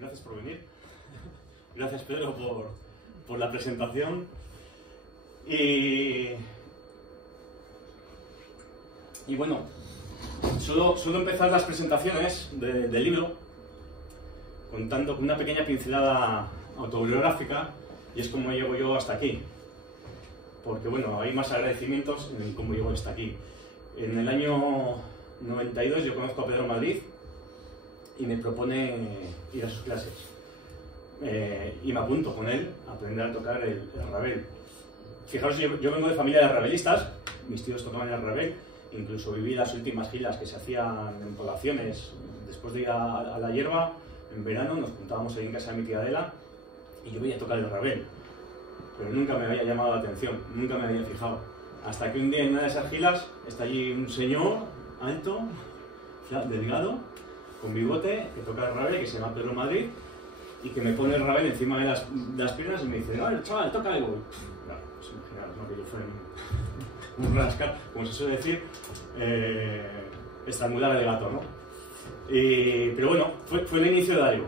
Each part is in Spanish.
gracias por venir. Gracias, Pedro, por la presentación. Y bueno, suelo empezar las presentaciones del libro contando con una pequeña pincelada autobiográfica, y es como llego yo hasta aquí. Porque bueno, hay más agradecimientos en cómo llego hasta aquí. En el año 92 yo conozco a Pedro Madrid y me propone ir a sus clases. Y me apunto con él a aprender a tocar el rabel. Fijaros, yo vengo de familia de rabelistas, mis tíos tocaban el rabel, incluso viví las últimas giras que se hacían en poblaciones. Después de ir a la hierba, en verano nos juntábamos ahí en casa de mi tía Adela y yo veía tocar el rabel. Pero nunca me había llamado la atención, nunca me había fijado. Hasta que un día en una de esas giras está allí un señor alto, delgado, con bigote, que toca el rabel, que se llama Pedro Madrid, y que me pone el rabel encima de las piernas y me dice: "Vale, chaval, toca algo". Claro, pues imaginaros, ¿no? Que yo fuera un rascal, como se suele decir, estrangular el gato, ¿no? Pero bueno, fue el inicio de algo.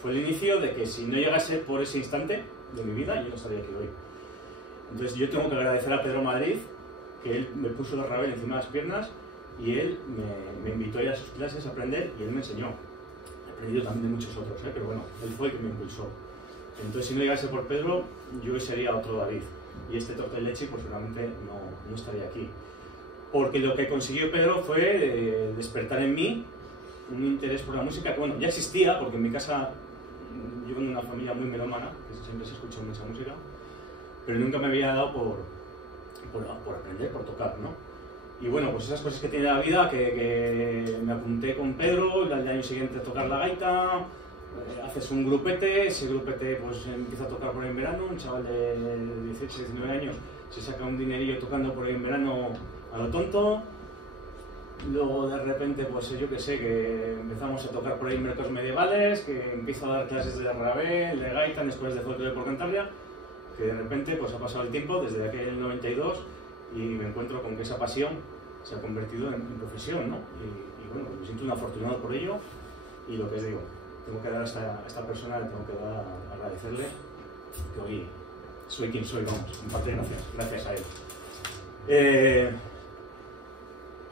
Fue el inicio de que si no llegase por ese instante de mi vida, yo no estaría aquí hoy. Entonces yo tengo que agradecer a Pedro Madrid, que él me puso el rabel encima de las piernas y él me invitó a ir a sus clases a aprender y él me enseñó. He aprendido también de muchos otros, pero bueno, él fue el que me impulsó. Entonces si no llegase por Pedro, yo hoy sería otro David. Y este torte de leche, pues realmente no estaría aquí. Porque lo que consiguió Pedro fue despertar en mí un interés por la música que, bueno, ya existía, porque en mi casa yo vengo de una familia muy melómana, que siempre se escucha mucha música, pero nunca me había dado por aprender, por tocar, ¿no? Y bueno, pues esas cosas que tiene la vida, que me apunté con Pedro, y al año siguiente a tocar la gaita, haces un grupete, ese grupete pues empieza a tocar por ahí en verano, un chaval de 18, 19 años se saca un dinerillo tocando por ahí en verano a lo tonto. Luego de repente, pues yo que sé, que empezamos a tocar por ahí en mercados medievales, que empiezo a dar clases de rabel, de gaita, después de folclore por Cantabria, que de repente pues ha pasado el tiempo desde aquel 92 y me encuentro con que esa pasión se ha convertido en profesión, ¿no? Y bueno, pues me siento un afortunado por ello, y lo que os digo, tengo que dar a esta persona, le tengo que dar a agradecerle que hoy soy quien soy, vamos, en parte gracias a él.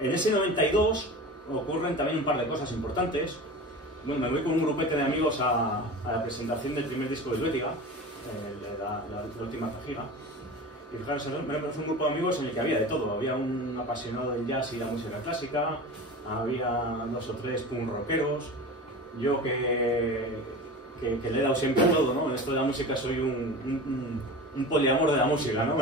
En ese 92 ocurren también un par de cosas importantes. Bueno, me voy con un grupete de amigos a la presentación del primer disco de Helvética, la última gira. Y fijaros, es un grupo de amigos en el que había de todo. Había un apasionado del jazz y la música clásica, había 2 o 3 punk rockeros. Yo que le he dado siempre todo, ¿no? En esto de la música soy un poliamor de la música, ¿no?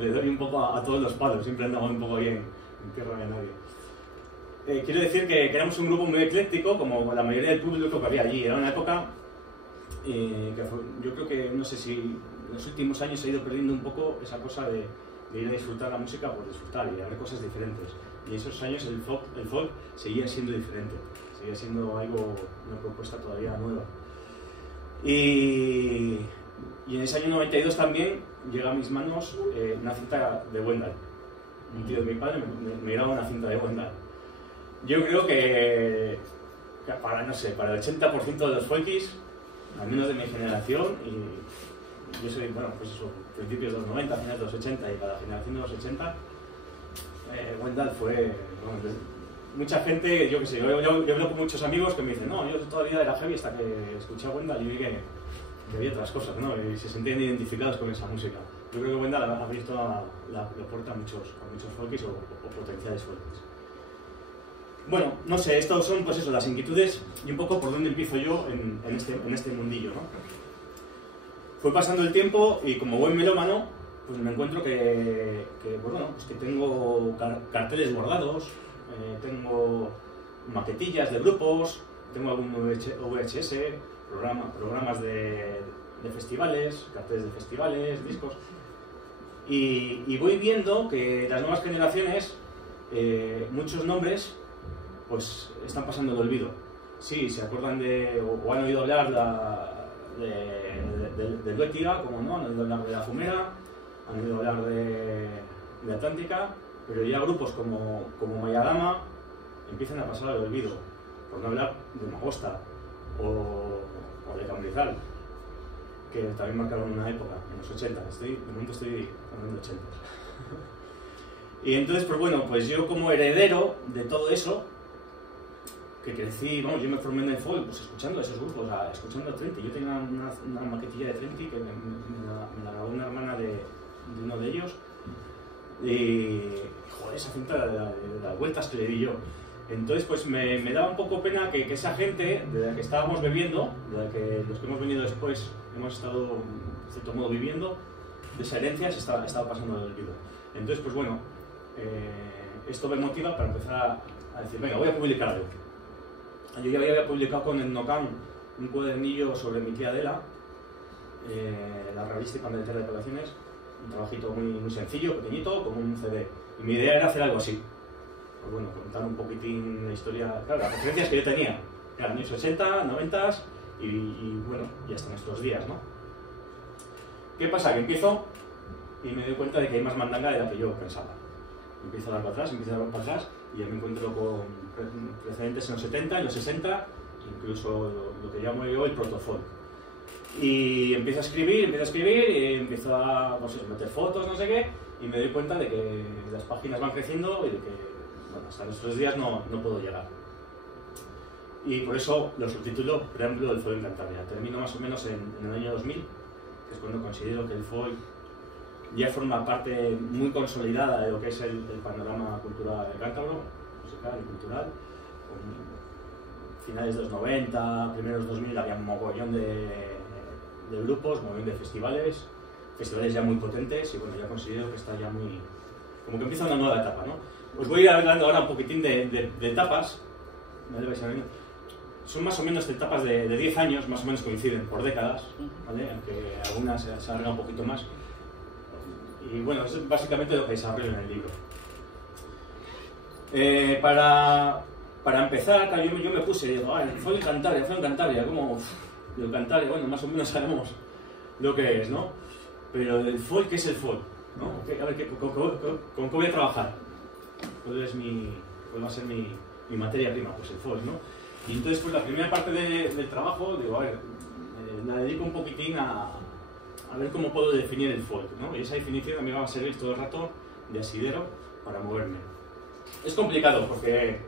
Le doy un poco a todos los palos, siempre andaba un poco bien. En tierra de nadie. Quiero decir que éramos un grupo muy ecléctico, como la mayoría del público que había allí. Era una época que yo creo que, no sé si en los últimos años se ha ido perdiendo un poco esa cosa de ir a disfrutar la música por disfrutar y a ver cosas diferentes. Y en esos años el folk seguía siendo diferente, seguía siendo una propuesta todavía nueva. Y en ese año 92 también llega a mis manos una cinta de Wendal. Un tío de mi padre me graba una cinta de Wendal. Yo creo que para el 80% de los folkies, al menos de mi generación, y yo soy, bueno, pues eso, principios de los 90, finales de los 80, y para la generación de los 80, Wendal fue, bueno, mucha gente, yo qué sé, yo hablo con muchos amigos que me dicen: no, yo todavía era heavy hasta que escuché a Wendal y vi que había otras cosas, ¿no? Y se sentían identificados con esa música. Yo creo que Wendal ha abierto la puerta a muchos folkies o potenciales folkies. Bueno, no sé, estos son pues eso, las inquietudes y un poco por dónde empiezo yo en este mundillo, ¿no? Fue pasando el tiempo y como buen melómano, pues me encuentro que tengo carteles bordados, tengo maquetillas de grupos, tengo algún VHS, programas de festivales, carteles de festivales, discos. Y voy viendo que las nuevas generaciones, muchos nombres, pues están pasando el olvido. Sí, se acuerdan o han oído hablar de Helvética, como no, han oído hablar de La Fumera, han oído hablar de Atlántica, pero ya grupos como Mayadama empiezan a pasar al olvido, por no hablar de Magosta o Orquestral, que también marcaron una época, en los 80, de momento estoy hablando de 80. Y entonces, pues bueno, pues yo como heredero de todo eso, que crecí, vamos, yo me formé en el folk, pues escuchando esos grupos, escuchando a Trenti. Yo tenía una maquetilla de Trenti que me la grabó una hermana de uno de ellos. Y, joder, esa cinta de las vueltas que le di yo. Entonces, pues me daba un poco pena que esa gente de la que estábamos bebiendo, de la que los que hemos venido después hemos estado, de cierto modo, viviendo, de esa herencia se estaba pasando el olvido. Entonces, pues bueno, esto me motiva para empezar a decir, venga, voy a publicar algo. Yo ya había publicado con el Nocan un cuadernillo sobre mi tía Adela, la revística de colecciones, un trabajito muy sencillo, pequeñito, como un CD. Y mi idea era hacer algo así. Pues bueno, contar un poquitín la historia, claro, las referencias que yo tenía, eran años 80, 90 y bueno, y hasta nuestros días, ¿no? ¿Qué pasa? Que empiezo y me doy cuenta de que hay más mandanga de la que yo pensaba. Empiezo a dar para atrás, y ya me encuentro con precedentes en los 70, en los 60, incluso lo que llamo yo el protofolk. Y empiezo a escribir, y empiezo a meter fotos, no sé qué, y me doy cuenta de que las páginas van creciendo y de que, bueno, hasta nuestros días no puedo llegar. Y por eso lo subtitulo Preámbulo del folk en Cantabria. Termino más o menos en el año 2000, que es cuando considero que el folk ya forma parte muy consolidada de lo que es el panorama cultural de cántabro, musical y cultural. Finales de los 90, primeros 2000 había un mogollón de grupos, mogollón de festivales ya muy potentes, y bueno, ya considero que está ya muy... como que empieza una nueva etapa, ¿no? Os voy a ir hablando ahora un poquitín de etapas, son más o menos etapas de 10 años, más o menos coinciden por décadas, ¿vale? Aunque algunas se alargan un poquito más. Y bueno, eso es básicamente lo que desarrollo en el libro. Para empezar, yo me puse, digo, fue en Cantabria, como el Cantabria, bueno, más o menos sabemos lo que es, ¿no? Pero el folk, ¿qué es el folk? ¿No? A ver, ¿con qué voy a trabajar? ¿Cuál va a ser mi materia prima? Pues el folk, ¿no? Y entonces, pues la primera parte del trabajo, digo, a ver, la dedico un poquitín a ver cómo puedo definir el folk, ¿no? Y esa definición a mí me va a servir todo el rato de asidero para moverme. Es complicado porque,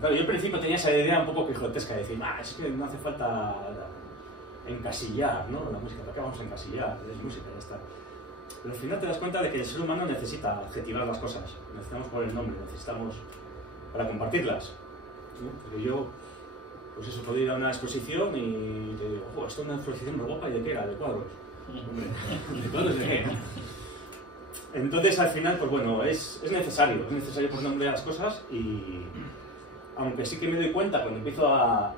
claro, yo al principio tenía esa idea un poco quijotesca de decir, es que no hace falta encasillar, ¿no? La música, ¿para qué vamos a encasillar? Es música, ya está. Pero al final te das cuenta de que el ser humano necesita adjetivar las cosas, necesitamos poner el nombre, necesitamos para compartirlas, ¿no? Porque yo, pues eso, puedo ir a una exposición y te digo, esto es una exposición muy guapa, ¿y de qué era? ¿De cuadros? ¿De cuadros de qué? Entonces, al final, pues bueno, es necesario poner nombre a las cosas, y aunque sí que me doy cuenta cuando empiezo a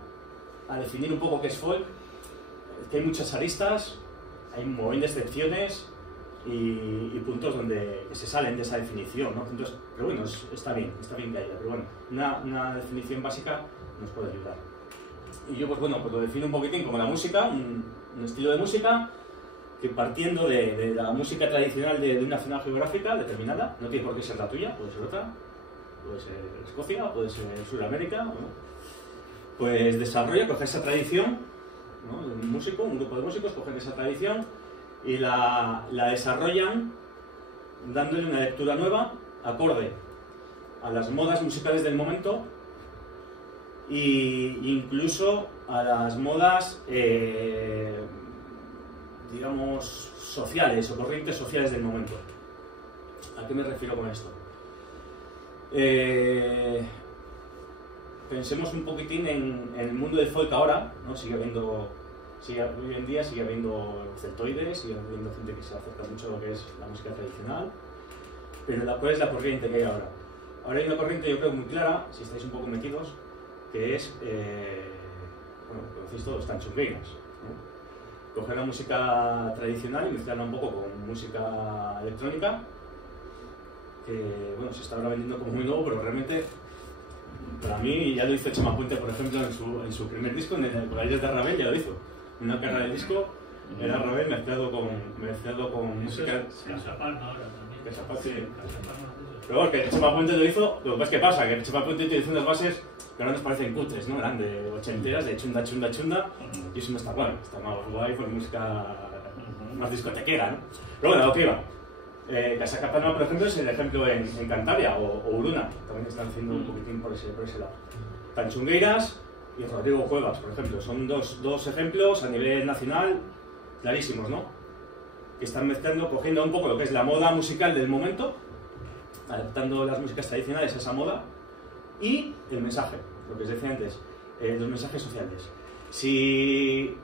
definir un poco qué es folk, que hay muchas aristas, hay un montón de excepciones y puntos que se salen de esa definición, ¿no? Entonces, pero bueno, está bien que haya, pero bueno, una definición básica nos puede ayudar. Y yo, pues bueno, pues lo defino un poquitín como la música, un estilo de música que, partiendo de la música tradicional de una zona geográfica determinada, no tiene por qué ser la tuya, puede ser otra, puede ser Escocia, puede ser Sudamérica, bueno, pues coge esa tradición, ¿no? Un grupo de músicos cogen esa tradición y la desarrollan dándole una lectura nueva, acorde a las modas musicales del momento e incluso a las modas, digamos, sociales o corrientes sociales del momento. ¿A qué me refiero con esto? Pensemos un poquitín en el mundo del folk ahora, ¿no? Hoy en día sigue habiendo celtoides, sigue habiendo gente que se acerca mucho a lo que es la música tradicional, pero ¿cuál es la corriente que hay ahora? Ahora hay una corriente, yo creo, muy clara, si estáis un poco metidos, que es, bueno, conocéis todos, tanchungueiras, ¿no? Coger la música tradicional y mezclarla un poco con música electrónica, que, bueno, se está ahora vendiendo como muy nuevo, pero realmente, para mí, ya lo hizo Chema Puente, por ejemplo, en su primer disco, en el Aires de Ravel, ya lo hizo. Una carga de disco era Ravel mezclado con música... Casapalma ahora también. Casapalma, sí. Pero bueno, que Chema Puente lo hizo, lo que pasa es que pasa, que Chema Puente utilizó unas bases, que ahora nos parecen cutres, ¿no? Eran de ochenteras, de chunda, chunda, chunda, y eso no está guay, está más guay con música más discotequera, ¿no? Pero bueno, a lo que iba. Casacapanua, por ejemplo, es el ejemplo en Cantabria, o Uruna, también están haciendo un poquitín por ese lado. Tanchungueiras y Rodrigo Cuevas, por ejemplo, son dos ejemplos a nivel nacional clarísimos, ¿no? Que están mezclando, cogiendo un poco lo que es la moda musical del momento, adaptando las músicas tradicionales a esa moda, y el mensaje, lo que os decía antes, los mensajes sociales. Si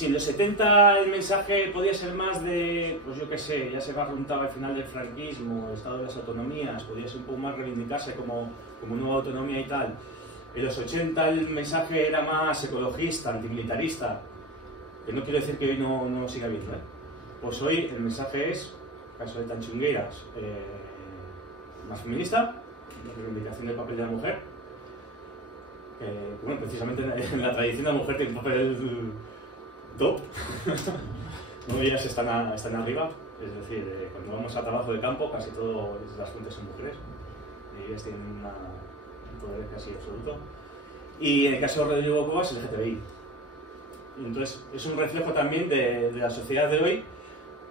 en los 70 el mensaje podía ser más de, pues yo qué sé, ya se va a preguntar al final del franquismo, el estado de las autonomías, podía ser un poco más reivindicarse como nueva autonomía y tal. En los 80 el mensaje era más ecologista, antimilitarista, que no quiero decir que hoy no lo siga viendo, ¿eh? Pues hoy el mensaje es, caso de Tanchungueiras, más feminista, la reivindicación del papel de la mujer, bueno, precisamente en la tradición la mujer tiene un papel top, ¿no? Ellas están arriba, es decir, cuando vamos a trabajo de campo casi todas las fuentes son mujeres, y ellas tienen un poder casi absoluto. Y en el caso de Rodrigo Cuevas, el LGTBI. Entonces, es un reflejo también de la sociedad de hoy,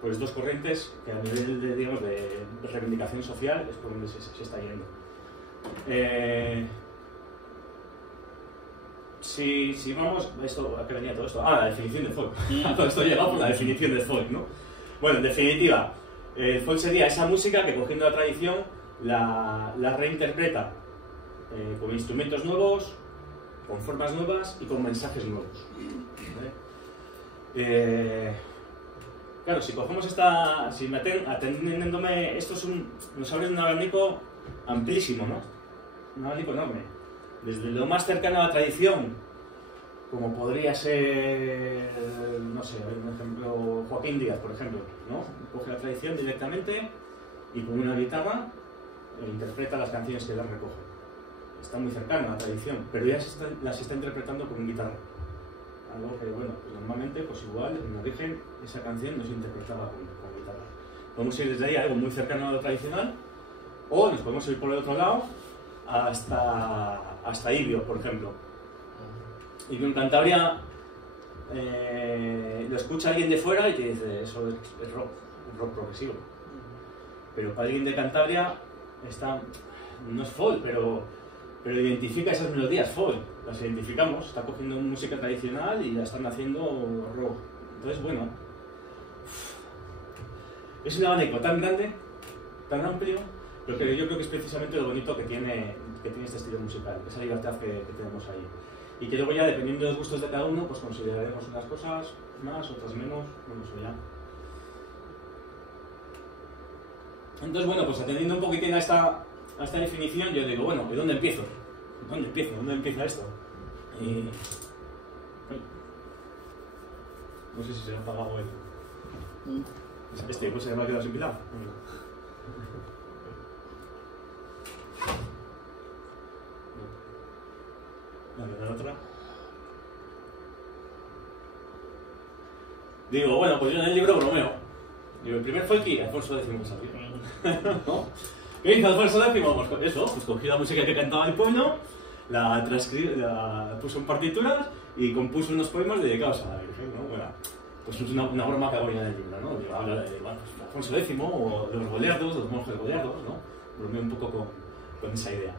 pues dos corrientes que a nivel de, digamos, de reivindicación social es por donde se está yendo. Si vamos, ¿a qué venía todo esto? La definición de folk. Todo esto llega por la definición de folk, ¿no? Bueno, en definitiva, el folk sería esa música que, cogiendo la tradición, la reinterpreta con instrumentos nuevos, con formas nuevas y con mensajes nuevos, ¿vale? Claro, si cogemos atendiéndome, esto nos abre un abanico amplísimo, ¿no? Un abanico enorme. Desde lo más cercano a la tradición, como podría ser, no sé, un ejemplo, Joaquín Díaz, por ejemplo, ¿no? Coge la tradición directamente y con una guitarra interpreta las canciones que las recoge. Está muy cercano a la tradición, pero ya las está interpretando con guitarra. Algo que, bueno, pues normalmente, pues igual, en origen, esa canción no se interpretaba con guitarra. Podemos ir desde ahí a algo muy cercano a lo tradicional, o nos podemos ir por el otro lado hasta Ibio, por ejemplo. Ibio en Cantabria lo escucha alguien de fuera y te dice, eso es rock progresivo. Pero para alguien de Cantabria no es folk, pero identifica esas melodías folk, las identificamos, está cogiendo música tradicional y la están haciendo rock. Entonces, bueno, es un abanico tan grande, tan amplio, pero que yo creo que es precisamente lo bonito que tiene este estilo musical, esa libertad que tenemos ahí. Y que luego ya, dependiendo de los gustos de cada uno, pues consideraremos unas cosas más, otras menos, no lo sé ya. Entonces, bueno, pues atendiendo un poquitín a esta definición, yo digo, bueno, ¿y dónde empiezo? ¿Dónde empieza esto? No sé si se ha apagado el... pues se me ha quedado sin pila. La otra. Digo, bueno, pues yo en el libro bromeo. Digo, el primer fue aquí, Alfonso X, ¿no? ¿Qué hizo Alfonso X? Pues eso, pues cogí la música que cantaba el pueblo, la puso en partituras y compuso unos poemas dedicados a la Virgen, ¿no? Bueno, pues es una broma que hago ya en el libro, ¿no? Digo, habla de Alfonso X o de los goliardos, los monjes goliardos, ¿no? Bromeo un poco con esa idea.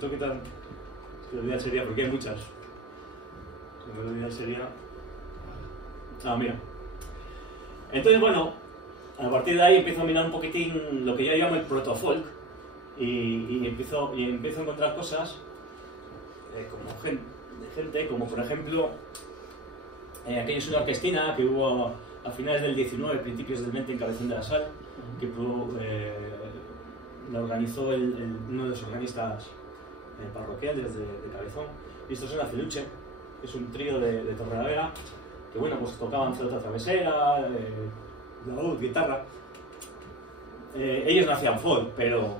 ¿Tú qué tal? Melodía sería, porque hay muchas. La melodía sería... mira. Entonces, bueno, a partir de ahí empiezo a mirar un poquitín lo que yo llamo el proto-folk y empiezo a encontrar cosas como gente, como por ejemplo aquello es una orquestina que hubo a finales del 19, principios del 20 en Cabezón de la Sal, que la organizó uno de los organistas parroquiales de Cabezón, y estos son Aciluche, que es un trío de Torrelavega, que bueno, pues tocaban flauta travesera, laúd, guitarra. Ellos no hacían folk, pero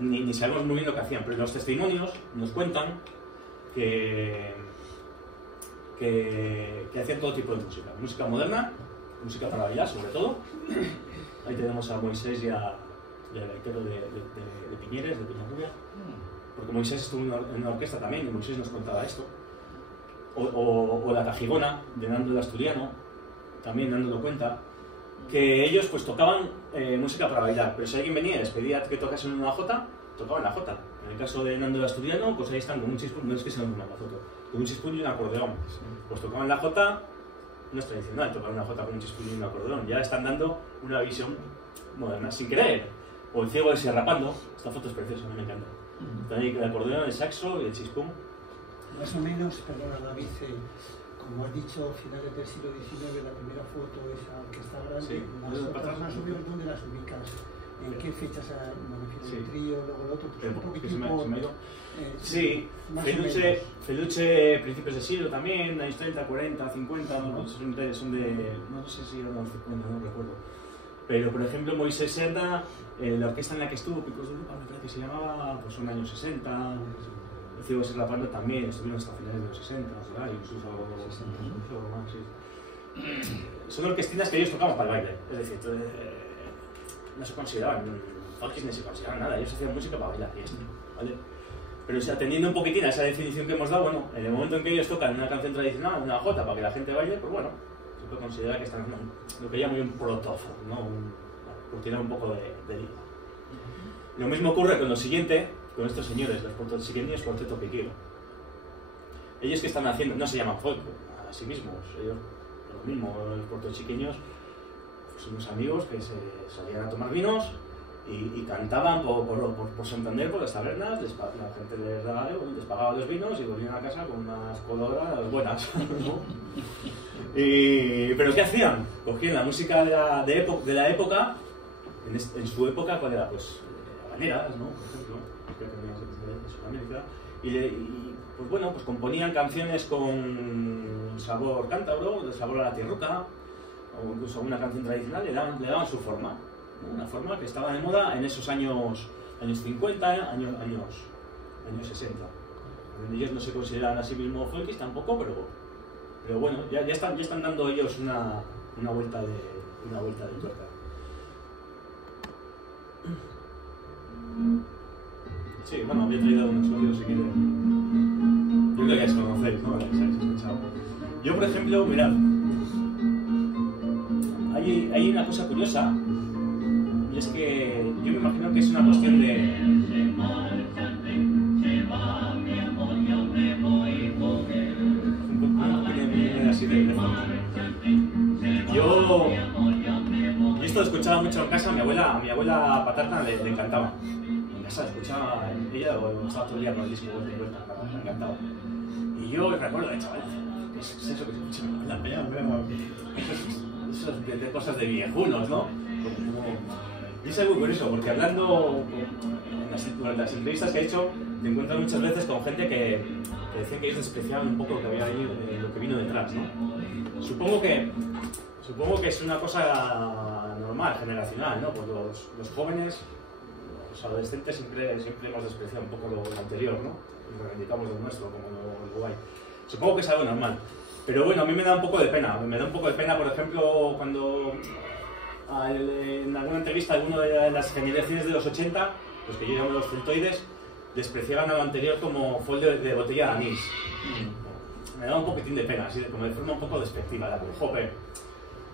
ni sabemos muy bien lo que hacían, pero los testimonios nos cuentan que hacían todo tipo de música moderna, música para bailar sobre todo. Ahí tenemos a Moisés y a del gaitero de Piñeres, de Peñarrubia, porque Moisés estuvo en una orquesta también, y Moisés nos contaba esto. O la Cajigona, de Nando el Asturiano, también dándolo cuenta, que ellos pues tocaban música para bailar, pero si alguien venía y les pedía que tocasen una jota, tocaban la jota. En el caso de Nando el Asturiano, pues ahí están con un chispún, no es que sea una mazoto, con un chispún y un acordeón. Pues tocaban la jota, no es tradicional tocar una jota con un chispún y un acordeón, ya están dando una visión moderna, sin querer. O el ciego de Sierrapando, esta foto es preciosa, a mí me encanta. Está ahí el acordeón, el saxo y el chispún. Más o menos, perdona David, como has dicho, finales del siglo XIX, la primera foto, esa orquesta grande, sí, las otras más o menos, ¿dónde las ubicas? ¿En qué fechas? El trío, luego el otro, pues un poquito se me ha ido. Sí, Feluche, principios de siglo también, años 30, 40, 50, ¿no? Son de, no sé si eran los 50, no recuerdo. Pero, por ejemplo, Moisés Serra, la orquesta en la que estuvo, Picos de Lupa, me parece que se llamaba, pues son años 60. El Ciego de Serrapando también, estuvieron hasta finales de los 60, incluso más, sí. Son orquestinas que ellos tocaban para el baile, es decir, no se consideraban folkies ni se consideraban nada, ellos hacían música para bailar y esto, ¿vale? Pero atendiendo un poquitín a esa definición que hemos dado, bueno, en el momento en que ellos tocan una canción tradicional, una jota, para que la gente baile, pues bueno, se puede considerar que están haciendo lo que llamo un protófono, ¿no? Por tirar un poco de lío. Lo mismo ocurre con lo siguiente, con estos señores, los puertorriqueños Cuarteto Piquero. Ellos que están haciendo, no se llaman folk a sí mismos, ellos lo mismo, los puertorriqueños pues unos amigos que se salían a tomar vinos y cantaban por Santander, por las tabernas, la gente les pagaba los vinos y volvían a casa con unas coloradas buenas, ¿no? Pero ¿qué hacían? Cogían la música de la época, en su época, ¿cuál era? Pues habaneras, ¿no? Por ejemplo, que teníamos en Sudamérica, y pues bueno, pues componían canciones con sabor cántabro, de sabor a la tierruca, o incluso una canción tradicional, le daban su forma, ¿no? Una forma que estaba de moda en esos años 50, años 60. Ellos no se consideran a sí mismos folkies tampoco, pero bueno, ya están dando ellos una vuelta de tuerca. Sí, bueno, había traído unos sonidos si quieren. Yo creo que os conocéis, ¿no? Que habéis escuchado. Yo, por ejemplo, mirad, hay una cosa curiosa, y es que yo me imagino que es una cuestión de... Yo esto lo escuchaba mucho en casa, a mi abuela paterna le encantaba. En casa escuchaba ella o estaba todo el día con el disco de vuelta, me encantaba. Y yo recuerdo de chaval, ¿qué es eso que se escucha en la peña? Eso es de cosas de viejunos, ¿no? Y es algo curioso, porque hablando durante las entrevistas que he hecho, te encuentras muchas veces con gente que decía que ellos despreciaban un poco lo que había venido, lo que vino detrás, ¿no? Supongo que es una cosa normal, generacional, ¿no? Pues los jóvenes, los adolescentes siempre hemos despreciado un poco lo anterior, ¿no? Y reivindicamos lo nuestro, como lo guay. Supongo que es algo normal. Pero bueno, a mí me da un poco de pena. Me da un poco de pena, por ejemplo, cuando en alguna entrevista alguno de las generaciones de los 80, los que yo llamo los celtoides, despreciaban a lo anterior como folio de botella de anís. Me da un poquitín de pena, así como de forma un poco despectiva, como joder.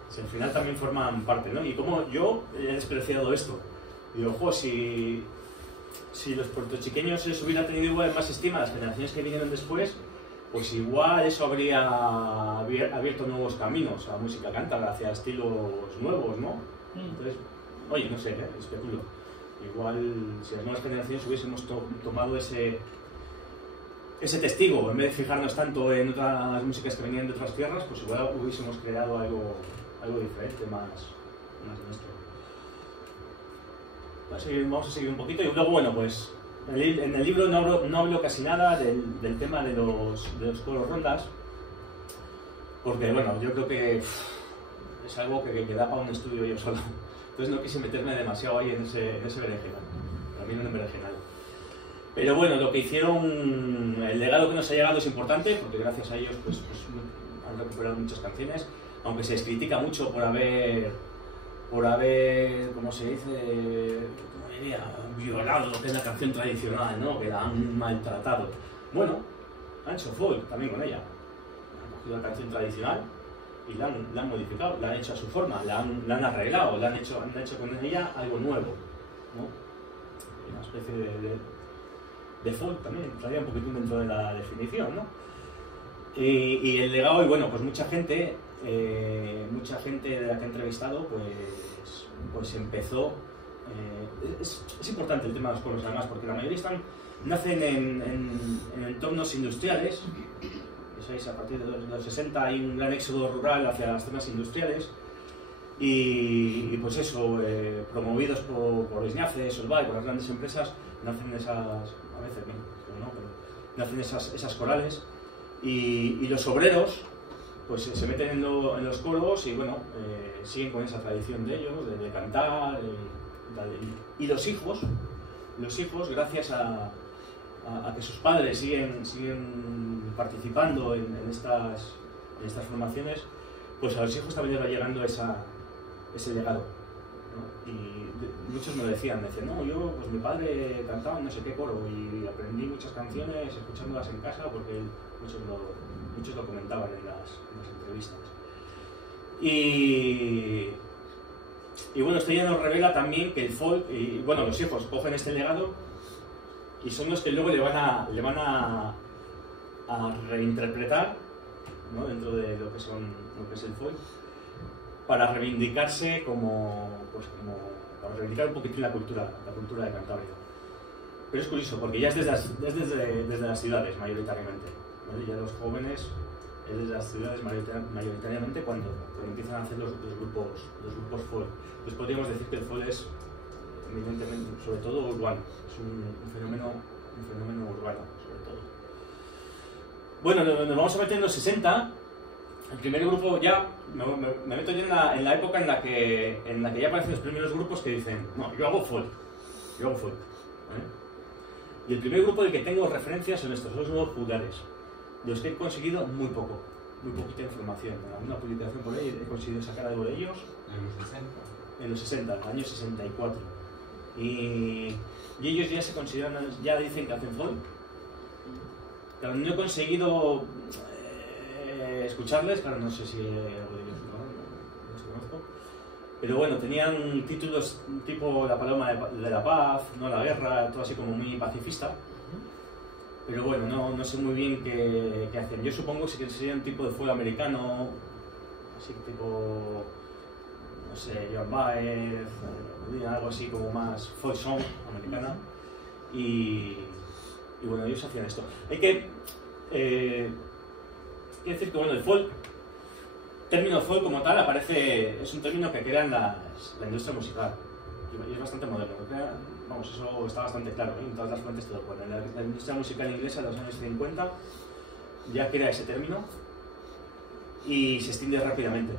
Si al final también forman parte, ¿no? Y como yo he despreciado esto. Y ojo, si los puertorriqueños les hubiera tenido igual más estima las generaciones que vinieron después, pues igual eso habría abierto nuevos caminos a música cántabra, hacia estilos nuevos, ¿no? Entonces, oye, no sé, especulo. Igual si las nuevas generaciones hubiésemos tomado ese testigo, en vez de fijarnos tanto en otras músicas que venían de otras tierras, pues igual hubiésemos creado algo diferente, más nuestro. Vamos a seguir un poquito y luego, bueno, pues en el libro no hablo casi nada del tema de los coros rondas, porque bueno, yo creo que es algo que da para un estudio yo solo. Entonces no quise meterme demasiado ahí en ese berenjenal, también en el berenjenal. Pero bueno, lo que hicieron, el legado que nos ha llegado es importante, porque gracias a ellos pues han recuperado muchas canciones, aunque se les critica mucho por haber por haber, como se dice, como diría, violado lo que es la canción tradicional, ¿no? Que la han maltratado. Bueno, han hecho folk también con ella. Han cogido la canción tradicional y la han modificado, la han hecho a su forma, la han arreglado, han hecho con ella algo nuevo, ¿no? Una especie de folk también, entraría un poquitín dentro de la definición, ¿no? Y el legado, y bueno, pues mucha gente de la que he entrevistado, pues empezó. Es importante el tema de los pueblos, además, porque la mayoría nacen en entornos industriales. ¿Sabéis? A partir de los 60 hay un gran éxodo rural hacia las zonas industriales. Y pues eso, promovidos por Isñace, Solvay, por las grandes empresas, nacen esas, a veces bien, no, pero nacen esas corales. Y los obreros pues se meten en los coros y bueno, siguen con esa tradición de ellos, de cantar. Y los hijos, gracias a que sus padres siguen participando en estas formaciones, pues a los hijos también les va llegando ese legado, ¿no? Y muchos me decían, no, yo, pues mi padre cantaba en no sé qué coro y aprendí muchas canciones escuchándolas en casa porque muchos lo comentaban en las entrevistas. Y bueno, esto ya nos revela también que el folk, y bueno, los hijos cogen este legado y son los que luego le van a reinterpretar, ¿no? Dentro de lo que es el folk, para reivindicarse para reivindicar un poquitín la cultura de Cantabria. Pero es curioso, porque ya es desde las ciudades mayoritariamente, ¿vale? Ya los jóvenes es desde las ciudades mayoritariamente cuando empiezan a hacer los grupos folk. Pues podríamos decir que el folk es evidentemente, sobre todo urbano, es un fenómeno urbano, sobre todo. Bueno, nos vamos a meter en los 60. El primer grupo ya, me meto ya en la época en la que ya aparecen los primeros grupos que dicen, no, yo hago folk, ¿vale? Y el primer grupo del que tengo referencias son estos, los nuevos vulgares, de los que he conseguido muy poquita información. En alguna publicación por ahí he conseguido sacar algo de ellos. ¿En los 60? En los 60, el año 64. Y ellos ya se consideran, ya dicen que hacen folk. Claro, no he conseguido escucharles, claro, no sé si algo de ellos no los conozco. Pero bueno, tenían títulos tipo La Paloma de la Paz, No a la Guerra, todo así como muy pacifista. Pero bueno, no sé muy bien qué hacen. Yo supongo que sería un tipo de folk americano, así tipo, no sé, Joan Baez, algo así como más folk song americana. Y bueno, ellos hacían esto. Hay que decir que bueno, el folk, término folk como tal, es un término que crea en la industria musical y es bastante moderno. Vamos, eso está bastante claro, ¿eh? En todas las fuentes te lo ponen. La industria musical inglesa de los años 50 ya crea ese término y se extiende rápidamente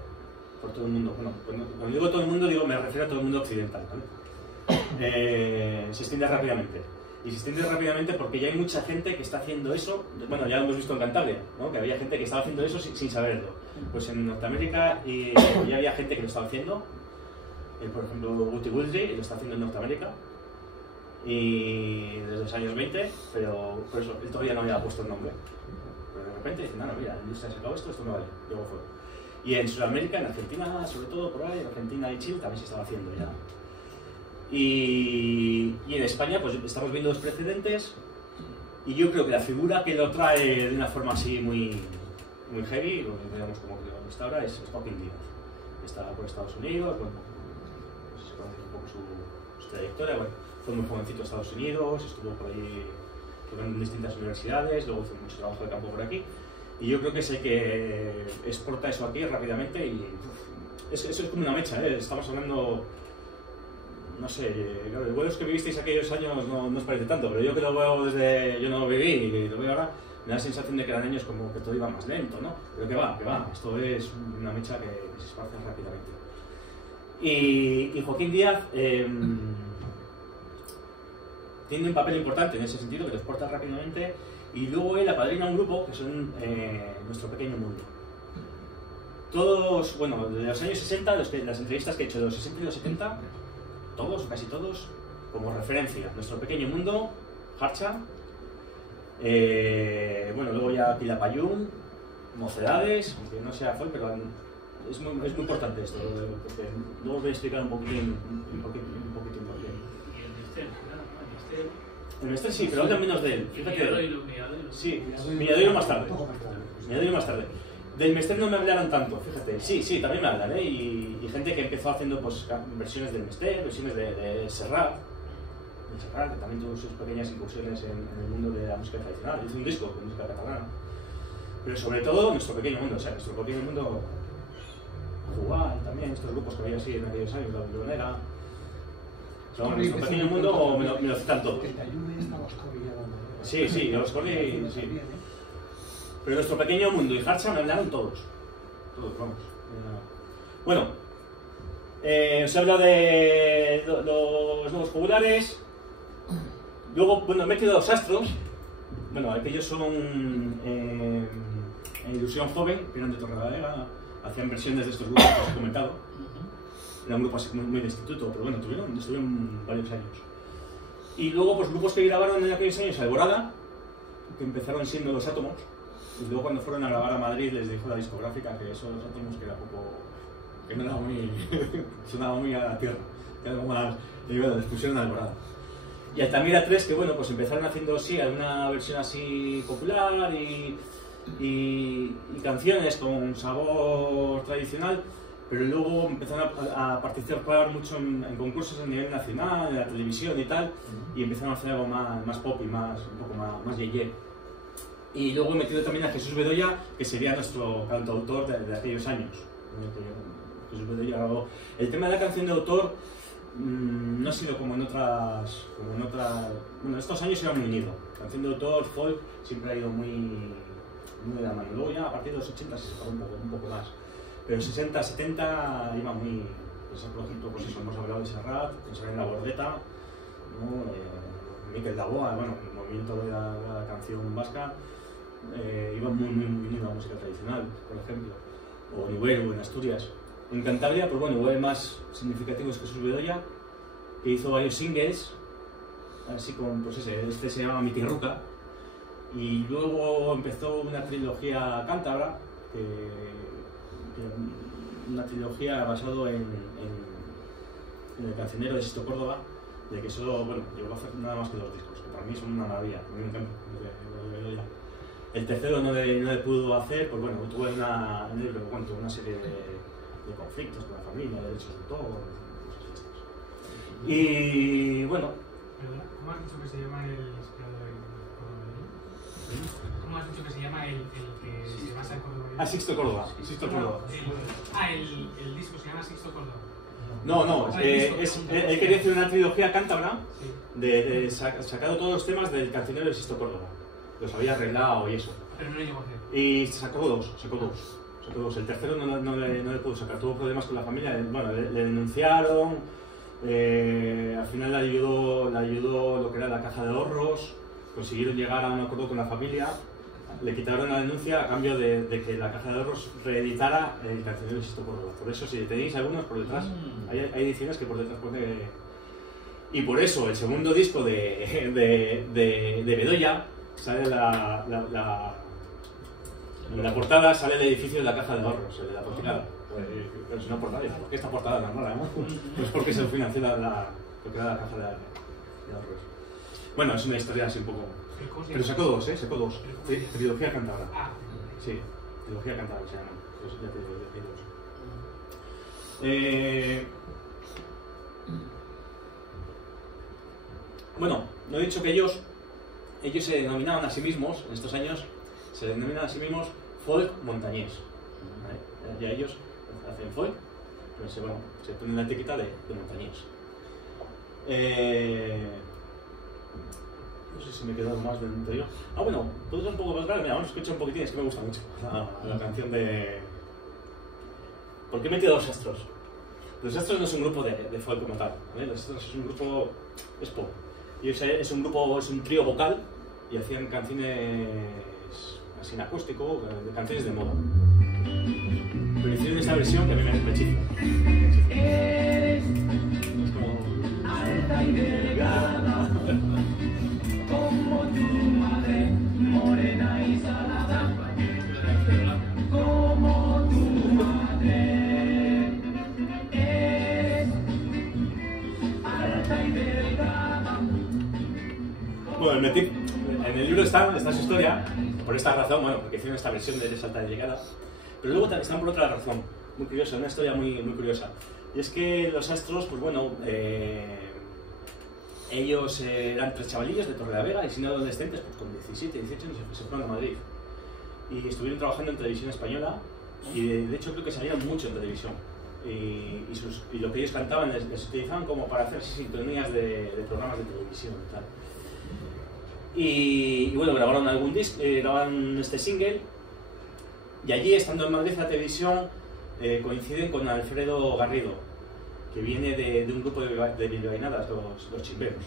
por todo el mundo. Bueno, cuando digo todo el mundo, me refiero a todo el mundo occidental, ¿vale? Se extiende rápidamente. Y se extiende rápidamente porque ya hay mucha gente que está haciendo eso. Bueno, ya lo hemos visto en Cantabria, ¿no? Que había gente que estaba haciendo eso sin saberlo. Pues en Norteamérica ya había gente que lo estaba haciendo. Por ejemplo, Woody Guthrie lo está haciendo en Norteamérica. Y desde los años 20, pero por eso él todavía no había puesto el nombre. Pero de repente dicen, no, mira, la industria ha sacado esto no vale. Luego fue. Y en Sudamérica, en Argentina, sobre todo por ahí, en Argentina y Chile también se estaba haciendo ya. Y en España pues estamos viendo los precedentes y yo creo que la figura que lo trae de una forma así muy heavy, lo que digamos como que está ahora, es Joaquín Díaz. Está por Estados Unidos, bueno, pues se conoce un poco su trayectoria. Bueno, fue muy jovencito en Estados Unidos, estuvo por ahí en distintas universidades, luego hizo mucho trabajo de campo por aquí. Y yo creo que es el que exporta eso aquí rápidamente y eso es como una mecha, ¿eh? Estamos hablando, no sé, claro, el vuelos que vivisteis aquellos años no os parece tanto, pero yo que lo veo yo no lo viví y lo veo ahora, me da la sensación de que eran años como que todo iba más lento, ¿no? Pero que va, esto es una mecha que se esparce rápidamente. Y Joaquín Díaz tiene un papel importante en ese sentido, que lo exporta rápidamente, y luego él apadrina un grupo que son Nuestro Pequeño Mundo. todos, bueno, de los años 60, las entrevistas que he hecho de los 60 y los 70, todos, casi todos, como referencia. Nuestro pequeño mundo, Harcha, bueno, luego ya Quilapayún, Mocedades, aunque no sea folk, pero es muy importante esto, porque luego os voy a explicar un poquitín por qué. El Mester sí, pero hablan menos de él. Fíjate. Sí, Milladoiro más tarde. Milladoiro más tarde. Del Mester no me hablaron tanto, fíjate. Sí, también me hablan, ¿eh? Y gente que empezó haciendo pues, versiones del Mester, versiones de Serrat. De Serrat, que también tuvo sus pequeñas incursiones en el mundo de la música tradicional. Hizo un disco de música catalana. Pero sobre todo nuestro pequeño mundo, o sea, nuestro pequeño mundo. Uruguay también, estos grupos que había así en aquellos años, la Biblionera. Pero bueno, nuestro pequeño mundo me lo citan todos. Sí, los Corri, sí. Pero nuestro pequeño mundo y Harcha me hablaron todos. Todos, vamos. Bueno, os he hablado de los nuevos populares. Luego, bueno, me he quedado los astros. Bueno, aquellos son Ilusión Joven, que eran de Torrelavega, hacían versiones de estos grupos que os he comentado. Era un grupo así muy de instituto, pero bueno, estuvieron varios años. Y luego, pues grupos que grabaron en aquellos años, Alborada, que empezaron siendo Los Átomos, y luego cuando fueron a grabar a Madrid les dijo la discográfica que esos Átomos que era poco, que no era muy, sonaba muy a la tierra, que algo más, y bueno, les pusieron Alborada. Y Altamira 3, que bueno, pues empezaron haciendo sí, alguna versión así popular y canciones con sabor tradicional, pero luego empezaron a participar mucho en concursos a nivel nacional, en la televisión y tal, y empezaron a hacer algo más pop y un poco más yeye. Y luego he metido también a Jesús Bedoya, que sería nuestro cantautor de aquellos años. Jesús Bedoya grabó. El tema de la canción de autor no ha sido como en otras... Bueno, estos años era muy unido. Canción de autor, folk, siempre ha ido muy de la mano. Luego ya a partir de los 80 se separó un poco más. Pero 60, 70 iba muy... Pues, por ejemplo, pues eso, hemos hablado de Serrat, Isabel La Bordeta, ¿no? Miquel Daboa, bueno, el movimiento de la canción vasca iba muy unido a la música tradicional, por ejemplo, o Nibuero en Asturias. En Cantabria, pues bueno, igual más significativos que Jesús Bedoya, que hizo varios singles, así con, pues este se llama Mitirruca, y luego empezó una trilogía cántabra, una trilogía basado en el cancionero de Sisto Córdoba, de que solo, bueno, llegó a hacer nada más que 2 discos, que para mí son una maravilla, a mí me encanta. El tercero no le pudo hacer, pues bueno, tuvo en el libro que cuento una serie de conflictos con la familia, derechos de autor, cosas de estas. Y bueno. ¿Cómo has dicho que se llama el inspirado en Córdoba? ¿Cómo has dicho que se llama el que se basa en Córdoba? Sixto Córdoba. Sixto Córdoba. El disco se llama Sixto Córdoba. No, él quería hacer una trilogía cántabra, sacado todos los temas del cancionero de Sixto Córdoba. Los había arreglado y eso. Pero no llegó a hacer. Y sacó dos. El tercero no le pudo sacar, tuvo problemas con la familia, bueno, le denunciaron, al final le ayudó lo que era la caja de ahorros, consiguieron llegar a un acuerdo con la familia, le quitaron la denuncia a cambio de que la caja de ahorros reeditara el cancionero de Sixto Córdoba. Por eso, si tenéis algunos por detrás, hay ediciones que por detrás pone... Y por eso, el segundo disco de Bedoya, sale en la portada sale el edificio de la caja de ahorros, el de la porticada. Pero es una portada, ¿por qué esta portada es mala? Pues porque se financió la caja de ahorros. Bueno, es una historia así un poco... Pero sacó dos. Sí, trilogía cántabra. Sí, trilogía cántabra se llama. Pues ya te digo, bueno, no he dicho que ellos se denominaban a sí mismos, en estos años, se denominan a sí mismos folk montañés. ¿Vale? Ya ellos hacen folk, pero se ponen la etiqueta de montañés. No sé si me he quedado más del interior. Bueno, puedo ser un poco más grave. Mira, vamos a escuchar un poquitín, es que me gusta mucho la canción de... ¿Por qué he metido Los Astros? Los Astros no es un grupo de folk como tal, ¿vale? Los Astros es un grupo... es pop. Y es un trío vocal y hacían canciones así en acústico, canciones de moda. Pero hicieron esta versión que a mí me chifla. Es como... alta y delgada, como tu madre, morena y salada, como tu madre, es alta y delgada. Bueno, en el libro está su historia, por esta razón, bueno, porque hicieron esta versión de Eres alta y delgada, pero luego están por otra razón, muy curiosa, una historia muy curiosa. Y es que los astros, pues bueno, ellos eran 3 chavalillos de Torrelavega y siendo adolescentes, pues con 17, 18 años se fueron a Madrid. Y estuvieron trabajando en televisión española y de hecho creo que salían mucho en televisión. Y lo que ellos cantaban les utilizaban como para hacer sintonías de programas de televisión y tal. Y bueno, grabaron algún disco, grabaron este single y allí, estando en Madrid, la televisión, coinciden con Alfredo Garrido, que viene de un grupo de bilbainadas, los chimberos.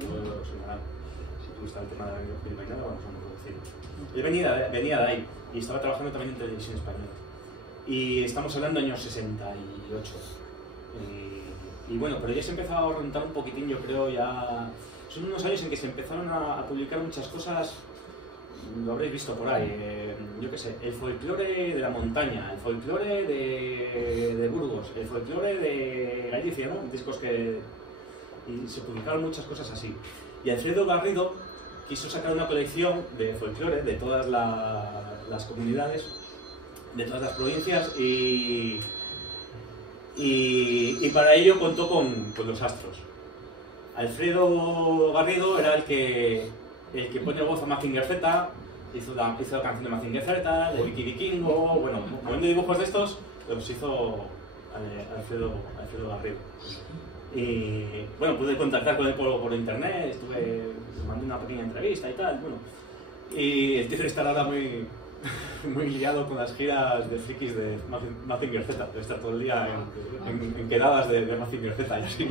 Si tú estás el tema de la bilbainada, vamos a decirlo. Él venía de ahí y estaba trabajando también en televisión española. Y estamos hablando de años 68. Y bueno, pero ya se empezaba a orientar un poquitín, yo creo, ya... Son unos años en que se empezaron a publicar muchas cosas, lo habréis visto por ahí, yo qué sé, el folclore de la montaña, el folclore de Burgos, el folclore de Galicia, ¿no? Discos que... Y se publicaron muchas cosas así. Y Alfredo Garrido quiso sacar una colección de folclore de todas las comunidades, de todas las provincias, y para ello contó con los astros. Alfredo Garrido era el que pone voz a Mazinger Z, hizo la canción de Mazinger Z, de Vicky Vikingo, bueno, poniendo dibujos de estos, los hizo Alfredo Garrido. Y bueno, pude contactar con él por internet, mandé una pequeña entrevista y tal, bueno. Y el tío debe estar ahora muy liado con las giras de frikis de Mazinger Z, de estar todo el día en quedadas de Mazinger Z y así.